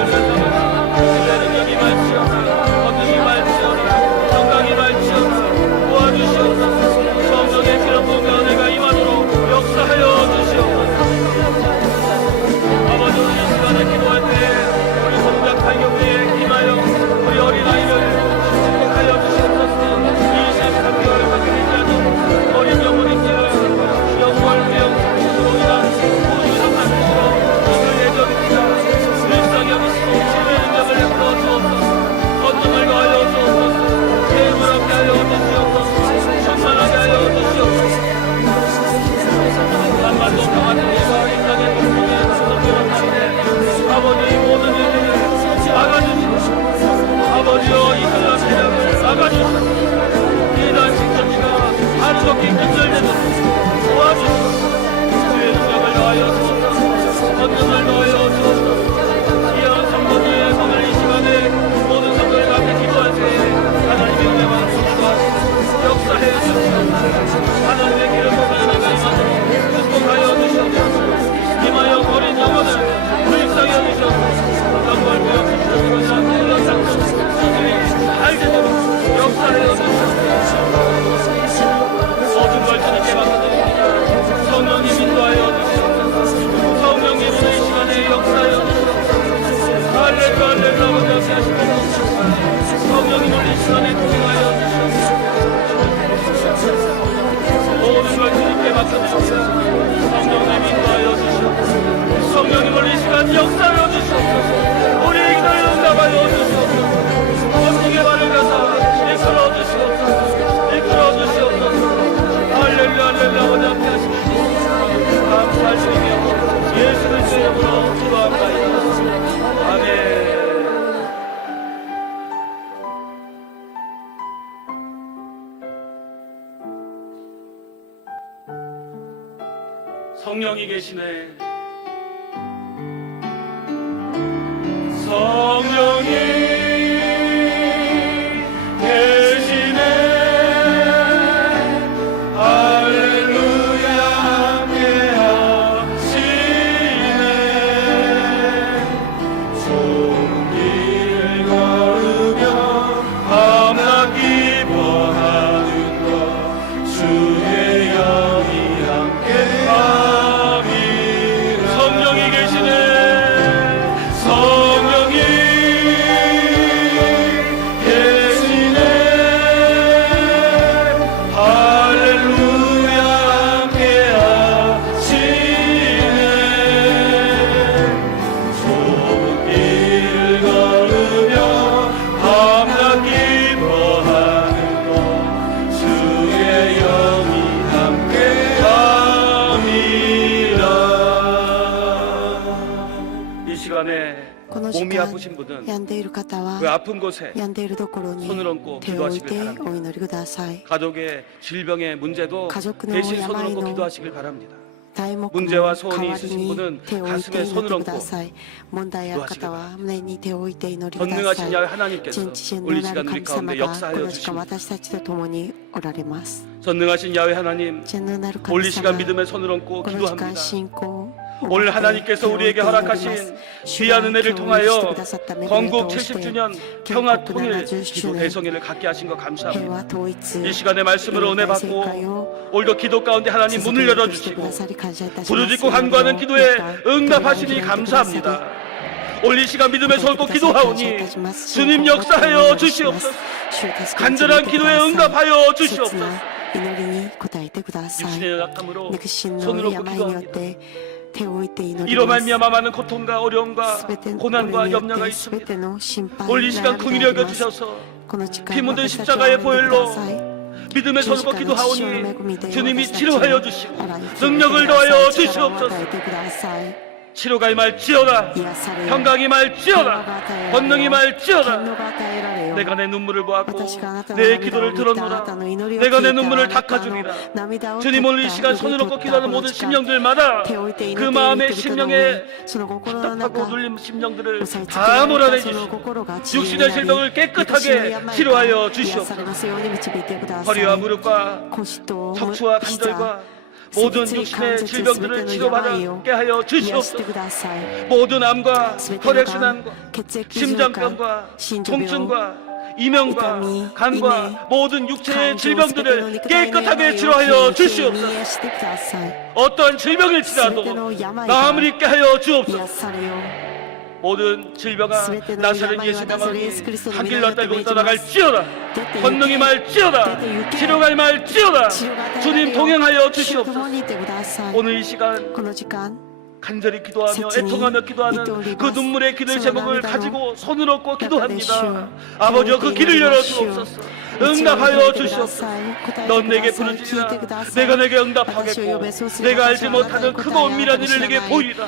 능력이 말지어다 권능이 말지어다 건강이 말지어다 도와주시옵소서. 성전의 기름부음과 은혜가 임하도록 역사하여 주시옵소서. 아버지 오늘 이 시간에 기도할 때 우리 동작한 경우에 임하여 우리 어린아이를 축복하여 주시옵소서. 23개월 확인되지 않은 어린 영혼인지라 영월 무형 인한 모든 상담으로 오늘 예정입니다. 일상이 없으시고 치료의 능력을 베풀어 주옵소서. 권능을 더하여 주옵소서. 계획을 함께 하여 주시옵소서. 충만하게 하여 주시옵소서. 한반도 평화통일과 이 땅의 동맹의 성결한 날에 아버지 모든 일들을 막아주시고 아버지여 이슬람 세력을 막아주시고 이단 신천지가 하루속히 근절되도록 도와주시고 주의 능력을 더하여 주옵소서. 권능을 더하여 주옵소서. 이런 성도들의 오늘 이 시간에 모든 성도들 앞에 기도할 때 하나님의 은혜와 축복하시고 역사해 주시옵소서. 하나님의 기름 부은 은혜가 임하도록 축복하여 주시옵소서. 임하여 어린 영혼을 불쌍히 주시옵소서. 영광 무역 신천지로 인한 장점 수술이 잘 되도록 역사해 주시옵소서. 모든 걸 주님께 맡겨드립니다. 성령님 인도하여 주시옵소서. 성령님 오늘 이 시간에 역사하여 주시옵소서. 할렐루야 할렐루야 아버지 앞에 하시옵소서. 성령님 오늘 이 시간에 동행하여 주시옵소서. 모든 걸 주님께 맡겨드립니다. 성령님 인도하여 주시옵소서. 성령님 오늘 이 시간 역사하여 주시옵소서. 우리의 기도를 응답하여 주시옵소서. 원중의 말을 가사 이끌어 주시옵소서. 이끌어 주시옵소서. 할렐루야 할렐루야 아버지 앞에 하시옵소서. 감사드리며 예수 그리스도의 이름으로 기도합니다. 아멘. 성령이 계시네. 성령이 계시네. 할렐루야 함께 하시네. 좋은 길을 걸으며 밤낮 기뻐하는 것 주의 영이 함께 함이라. 성령이 계시네. 성령이 계시네. 할렐루야 함께 하시네. 좁은 길この時 몸이 間 아프신 분은 病んでいる方は 그 아픈 곳에 病んでいるところに 손을 얹고 手を置い 기도하시길 て 바랍니다. お祈りください。 가족의 질병의 문제도 가족의 대신 손을 얹고 야마이노 기도하시길 바랍니다. 題目の 문제와 代 소원이 わり 있으신 に 분은 手を置いて 가슴에 祈 손을 ってくだ 얹고 さい。問題ある方は胸に手を置いて祈りくださ 전능하신 야훼 い。 하나님께서 全知全 우리 能なる 시간 우리 神様 가운데 がこ 역사하여 の時間 주십니다. 私たちと共におられます。 전능하신 야훼 하나님 全能なる 올 神 이 시간 様 믿음의 손을 얹고 この時間 기도합니다. 信仰 오늘 하나님께서 우리에게 허락하신 귀한 은혜를 통하여 건국 70주년 평화 통일 기도 대성회를 갖게 하신 것 감사합니다. 이 시간에 말씀으로 은혜 받고 오늘도 기도 가운데 하나님 문을 열어주시고 부르짖고 간구하는 기도에 응답하시니 감사합니다. 오늘 이 시간 믿음의 손 얹고 기도하오니 주님 역사하여 주시옵소서. 간절한 기도에 응답하여 주시옵소서. 육신의 약함으로 손을 얹고 기도합니다. 이로 말미암아 많은 고통과 어려움과 고난과 염려가 있습니다. 오늘 이 시간 긍휼히 여겨주셔서 피 묻은 십자가의 보혈로 믿음의 손을 얹고 기도하오니 주님이 치료하여 주시고 능력을 더하여 주시옵소서. 치료가 임할지어다. 평강이 임할지어다. 권능이 임할지어다. 내가 내 눈물을 보았고 내 기도를 들었노라. 내가 내 눈물을 닦아주리라. 주님 오늘 이 시간 손을 얹고 기도하는 모든 심령들마다 그 마음의 심령에 답답하고 눌린 심령들을 다 몰아내주시고 육신의 질병을 깨끗하게 치료하여 주시옵소서. 허리와 무릎과 척추와 관절과 모든 육신의 질병들을 치료받게 하여 주시옵소서. 모든 암과 혈액순환과 심장병과 통증과 이명과 간과 모든 육체의 질병들을 깨끗하게 치료하여 주시옵소서. 어떠한 질병일지라도 나음을 있게 하여 주옵소서. 모든 질병아 나사렛 예수 명하니 한 길로 떨고 떠나갈지어다. 권능이 말지어다. 치료가 말지어다. 주님 동행하여 주시옵소서. 오늘 이 시간 간절히 기도하며 애통하며 기도하는 그 눈물의 기도의 제목을 가지고 손을 얹고 기도합니다. 아버지여 그 길을 열어주옵소서. 응답하여 주시옵소서. 넌 내게 부르짖으라. 내가 내게 응답하겠고 내가 알지 못하는 크고 은밀한 일을 내게 보이리라.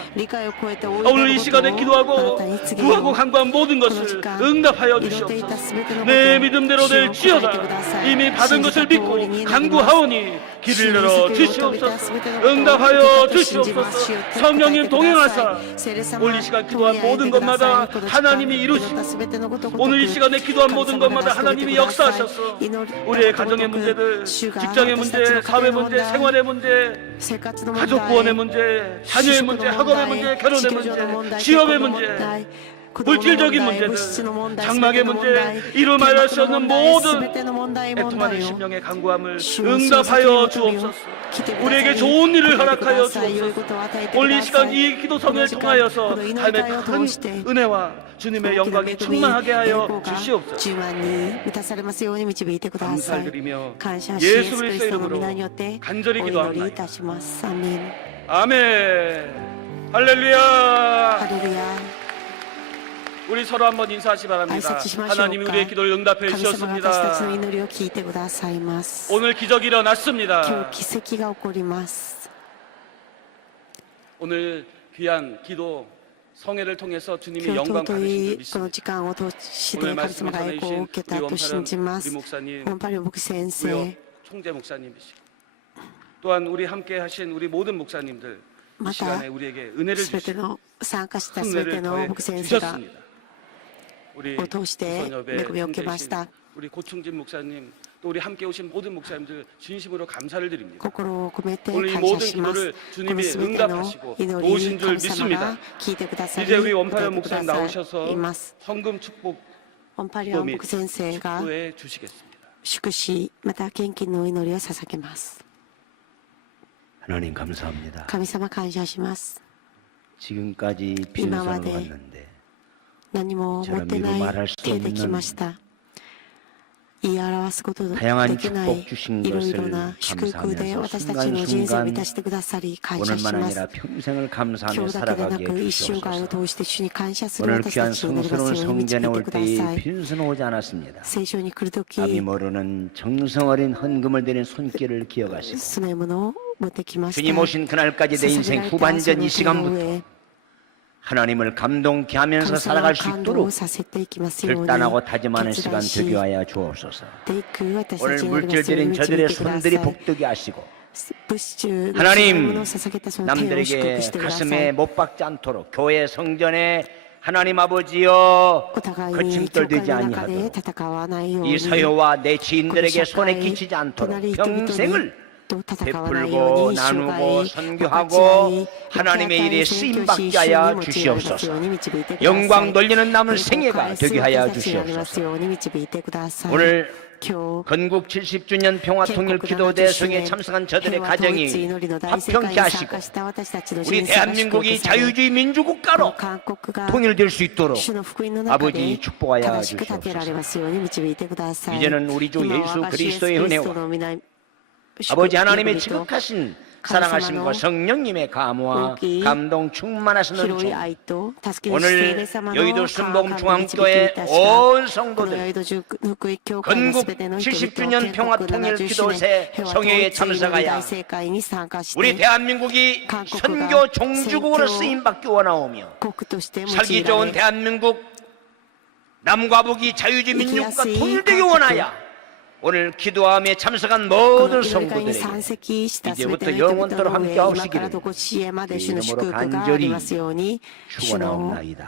오늘 이 시간에 기도하고 구하고 간구한 모든 것을 응답하여 주시옵소서. 내 믿음대로 될지어다. 이미 받은 것을 믿고 간구하오니 길을 열어 주시옵소서. 응답하여 주시옵소서. 성령님 동행하사 오늘 이 시간 기도한 모든 것마다 하나님이 이루시고 오늘 이 시간에 기도한 모든 것마다 하나님이 역사하셔서 우리의 가정의 문제들, 직장의 문제, 사회 문제, 생활의 문제, 가족 구원의 문제, 자녀의 문제, 학업의 문제, 결혼의 문제, 취업의 문제, 물질적인 문제들, 장막의 문제, 이루 말할 수 없는 모든 애통하는 심령의 간구함을 응답하여 주옵소서. 우리에게 좋은 일을 허락하여 주옵소서. 오늘 이 시간 이 기도성을 통하여서 삶의 큰 은혜와 주님의 영광이 충만하게 하여 주시옵소서. 감사를 드리며 예수 그리스도의 이름으로 간절히 기도합니다. 아멘. 할렐루야. 우리 서로 한번 인사하시 바랍니다. 하나님이 우리의 기도를 응답해 주셨습니다. 오늘 기적이 일어났습니다. 오늘 귀한 기도 성회를 통해서 주님이 영광 받으신 줄 믿습니다. 오늘 말씀을 전해주신 우리 원파련, 우리 목사님, 우리 총재 목사님이시고 또한 우리 함께 하신 우리 모든 목사님들 이 시간에 우리에게 은혜를 주시고 은혜를 더해 주셨습니다. 우리 조선협의 총재이신 우리 고충진 목사님 또 우리 함께 오신 모든 목사님들 진심으로 감사를 드립니다. 오늘 이 모든 기도를 주님이 응답하시고 도우신 줄 믿습니다. 이제 우리 원파련 목사님 나오셔서 헌금 축복 기도 및 축도해 주시겠습니다. 하나님 감사합니다. 神様感謝します。 지금까지 빈손으로 왔는데 何も持ってない手できました。言い表すことできないいろいろな祝福で私たちの人生を満たしてくださり感謝します。今日だけでなく一週間を通して主に感謝する私たちになりますように導いてください。聖書に来るとき、 감히 모르는 정성 어린 헌금을 드린 손길을 기억하시고 そのものを持ってきました。 주님 오신 그날까지 내 인생 후반전 이 시간부터 하나님을 감동케 하면서 살아갈 수 있도록 결단하고 다짐하는 시간 되게 하여 주옵소서. 오늘 물질들인 저들의 손들이 복되게 하시고 하나님 남들에게 가슴에 못 박지 않도록 교회 성전에 하나님 아버지여 거침돌 되지 아니하도록 이 서효와 내 지인들에게 손에 끼치지 않도록 평생을 베풀고 나누고 선교하고 하나님의 일에 쓰임받게 하여 주시옵소서. 영광 돌리는 남은 생애가 되게 하여 주시옵소서. 오늘 건국 70주년 평화통일기도대성에 참석한 저들의 가정이 화평케 하시고 우리 대한민국이 자유주의 민주국가로 통일될 수 있도록 아버지 축복하여 주시옵소서. 이제는 우리 주 예수 그리스도의 은혜와 아버지 하나님의 지극하신 사랑하심과 성령님의 감화 감동 충만하시는 주 오늘 여의도 순복음중앙교회 온 성도들 건국 70주년 평화통일기도회 성회에 참석하여 우리 대한민국이 선교 종주국으로 쓰임받기 원하오며 살기 좋은 대한민국 남과 북이 자유주의 민주국가 통일되기 원하여 오늘 기도함에 참석한 모든 성도들에게 이제부터 영원토록 함께 하시기를 그 이름으로 간절히 축원하옵나이다.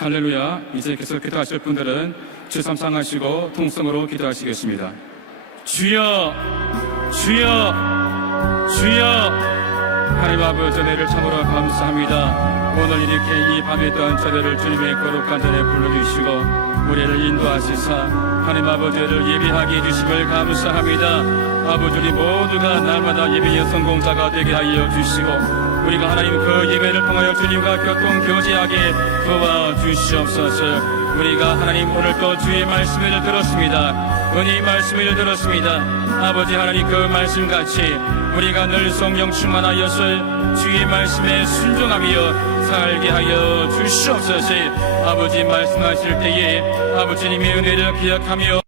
할렐루야. 이제 계속 기도하실 분들은 주삼상하시고 통성으로 기도하시겠습니다. 주여 주여 주여 하나님 아버지 은혜를 참으로 감사합니다. 오늘 이렇게 이 밤에 또한 저희를 주님의 거룩한 전에 불러주시고 우리를 인도하시사 하나님 아버지를 예배하게 해주심을 감사합니다. 아버지 우리 모두가 날마다 예배의 성공자가 되게 하여 주시고 우리가 하나님 그 예배를 통하여 주님과 교통교제하게 도와주시옵소서. 우리가 하나님 오늘 또 주의 말씀을 들었습니다. 은혜의 말씀을 들었습니다. 아버지 하나님 그 말씀같이 우리가 늘 성령 충만하여서 주의 말씀에 순종하며 살게 하여 주시옵소서. 아버지 말씀하실 때에 아버지님의 은혜를 기억하며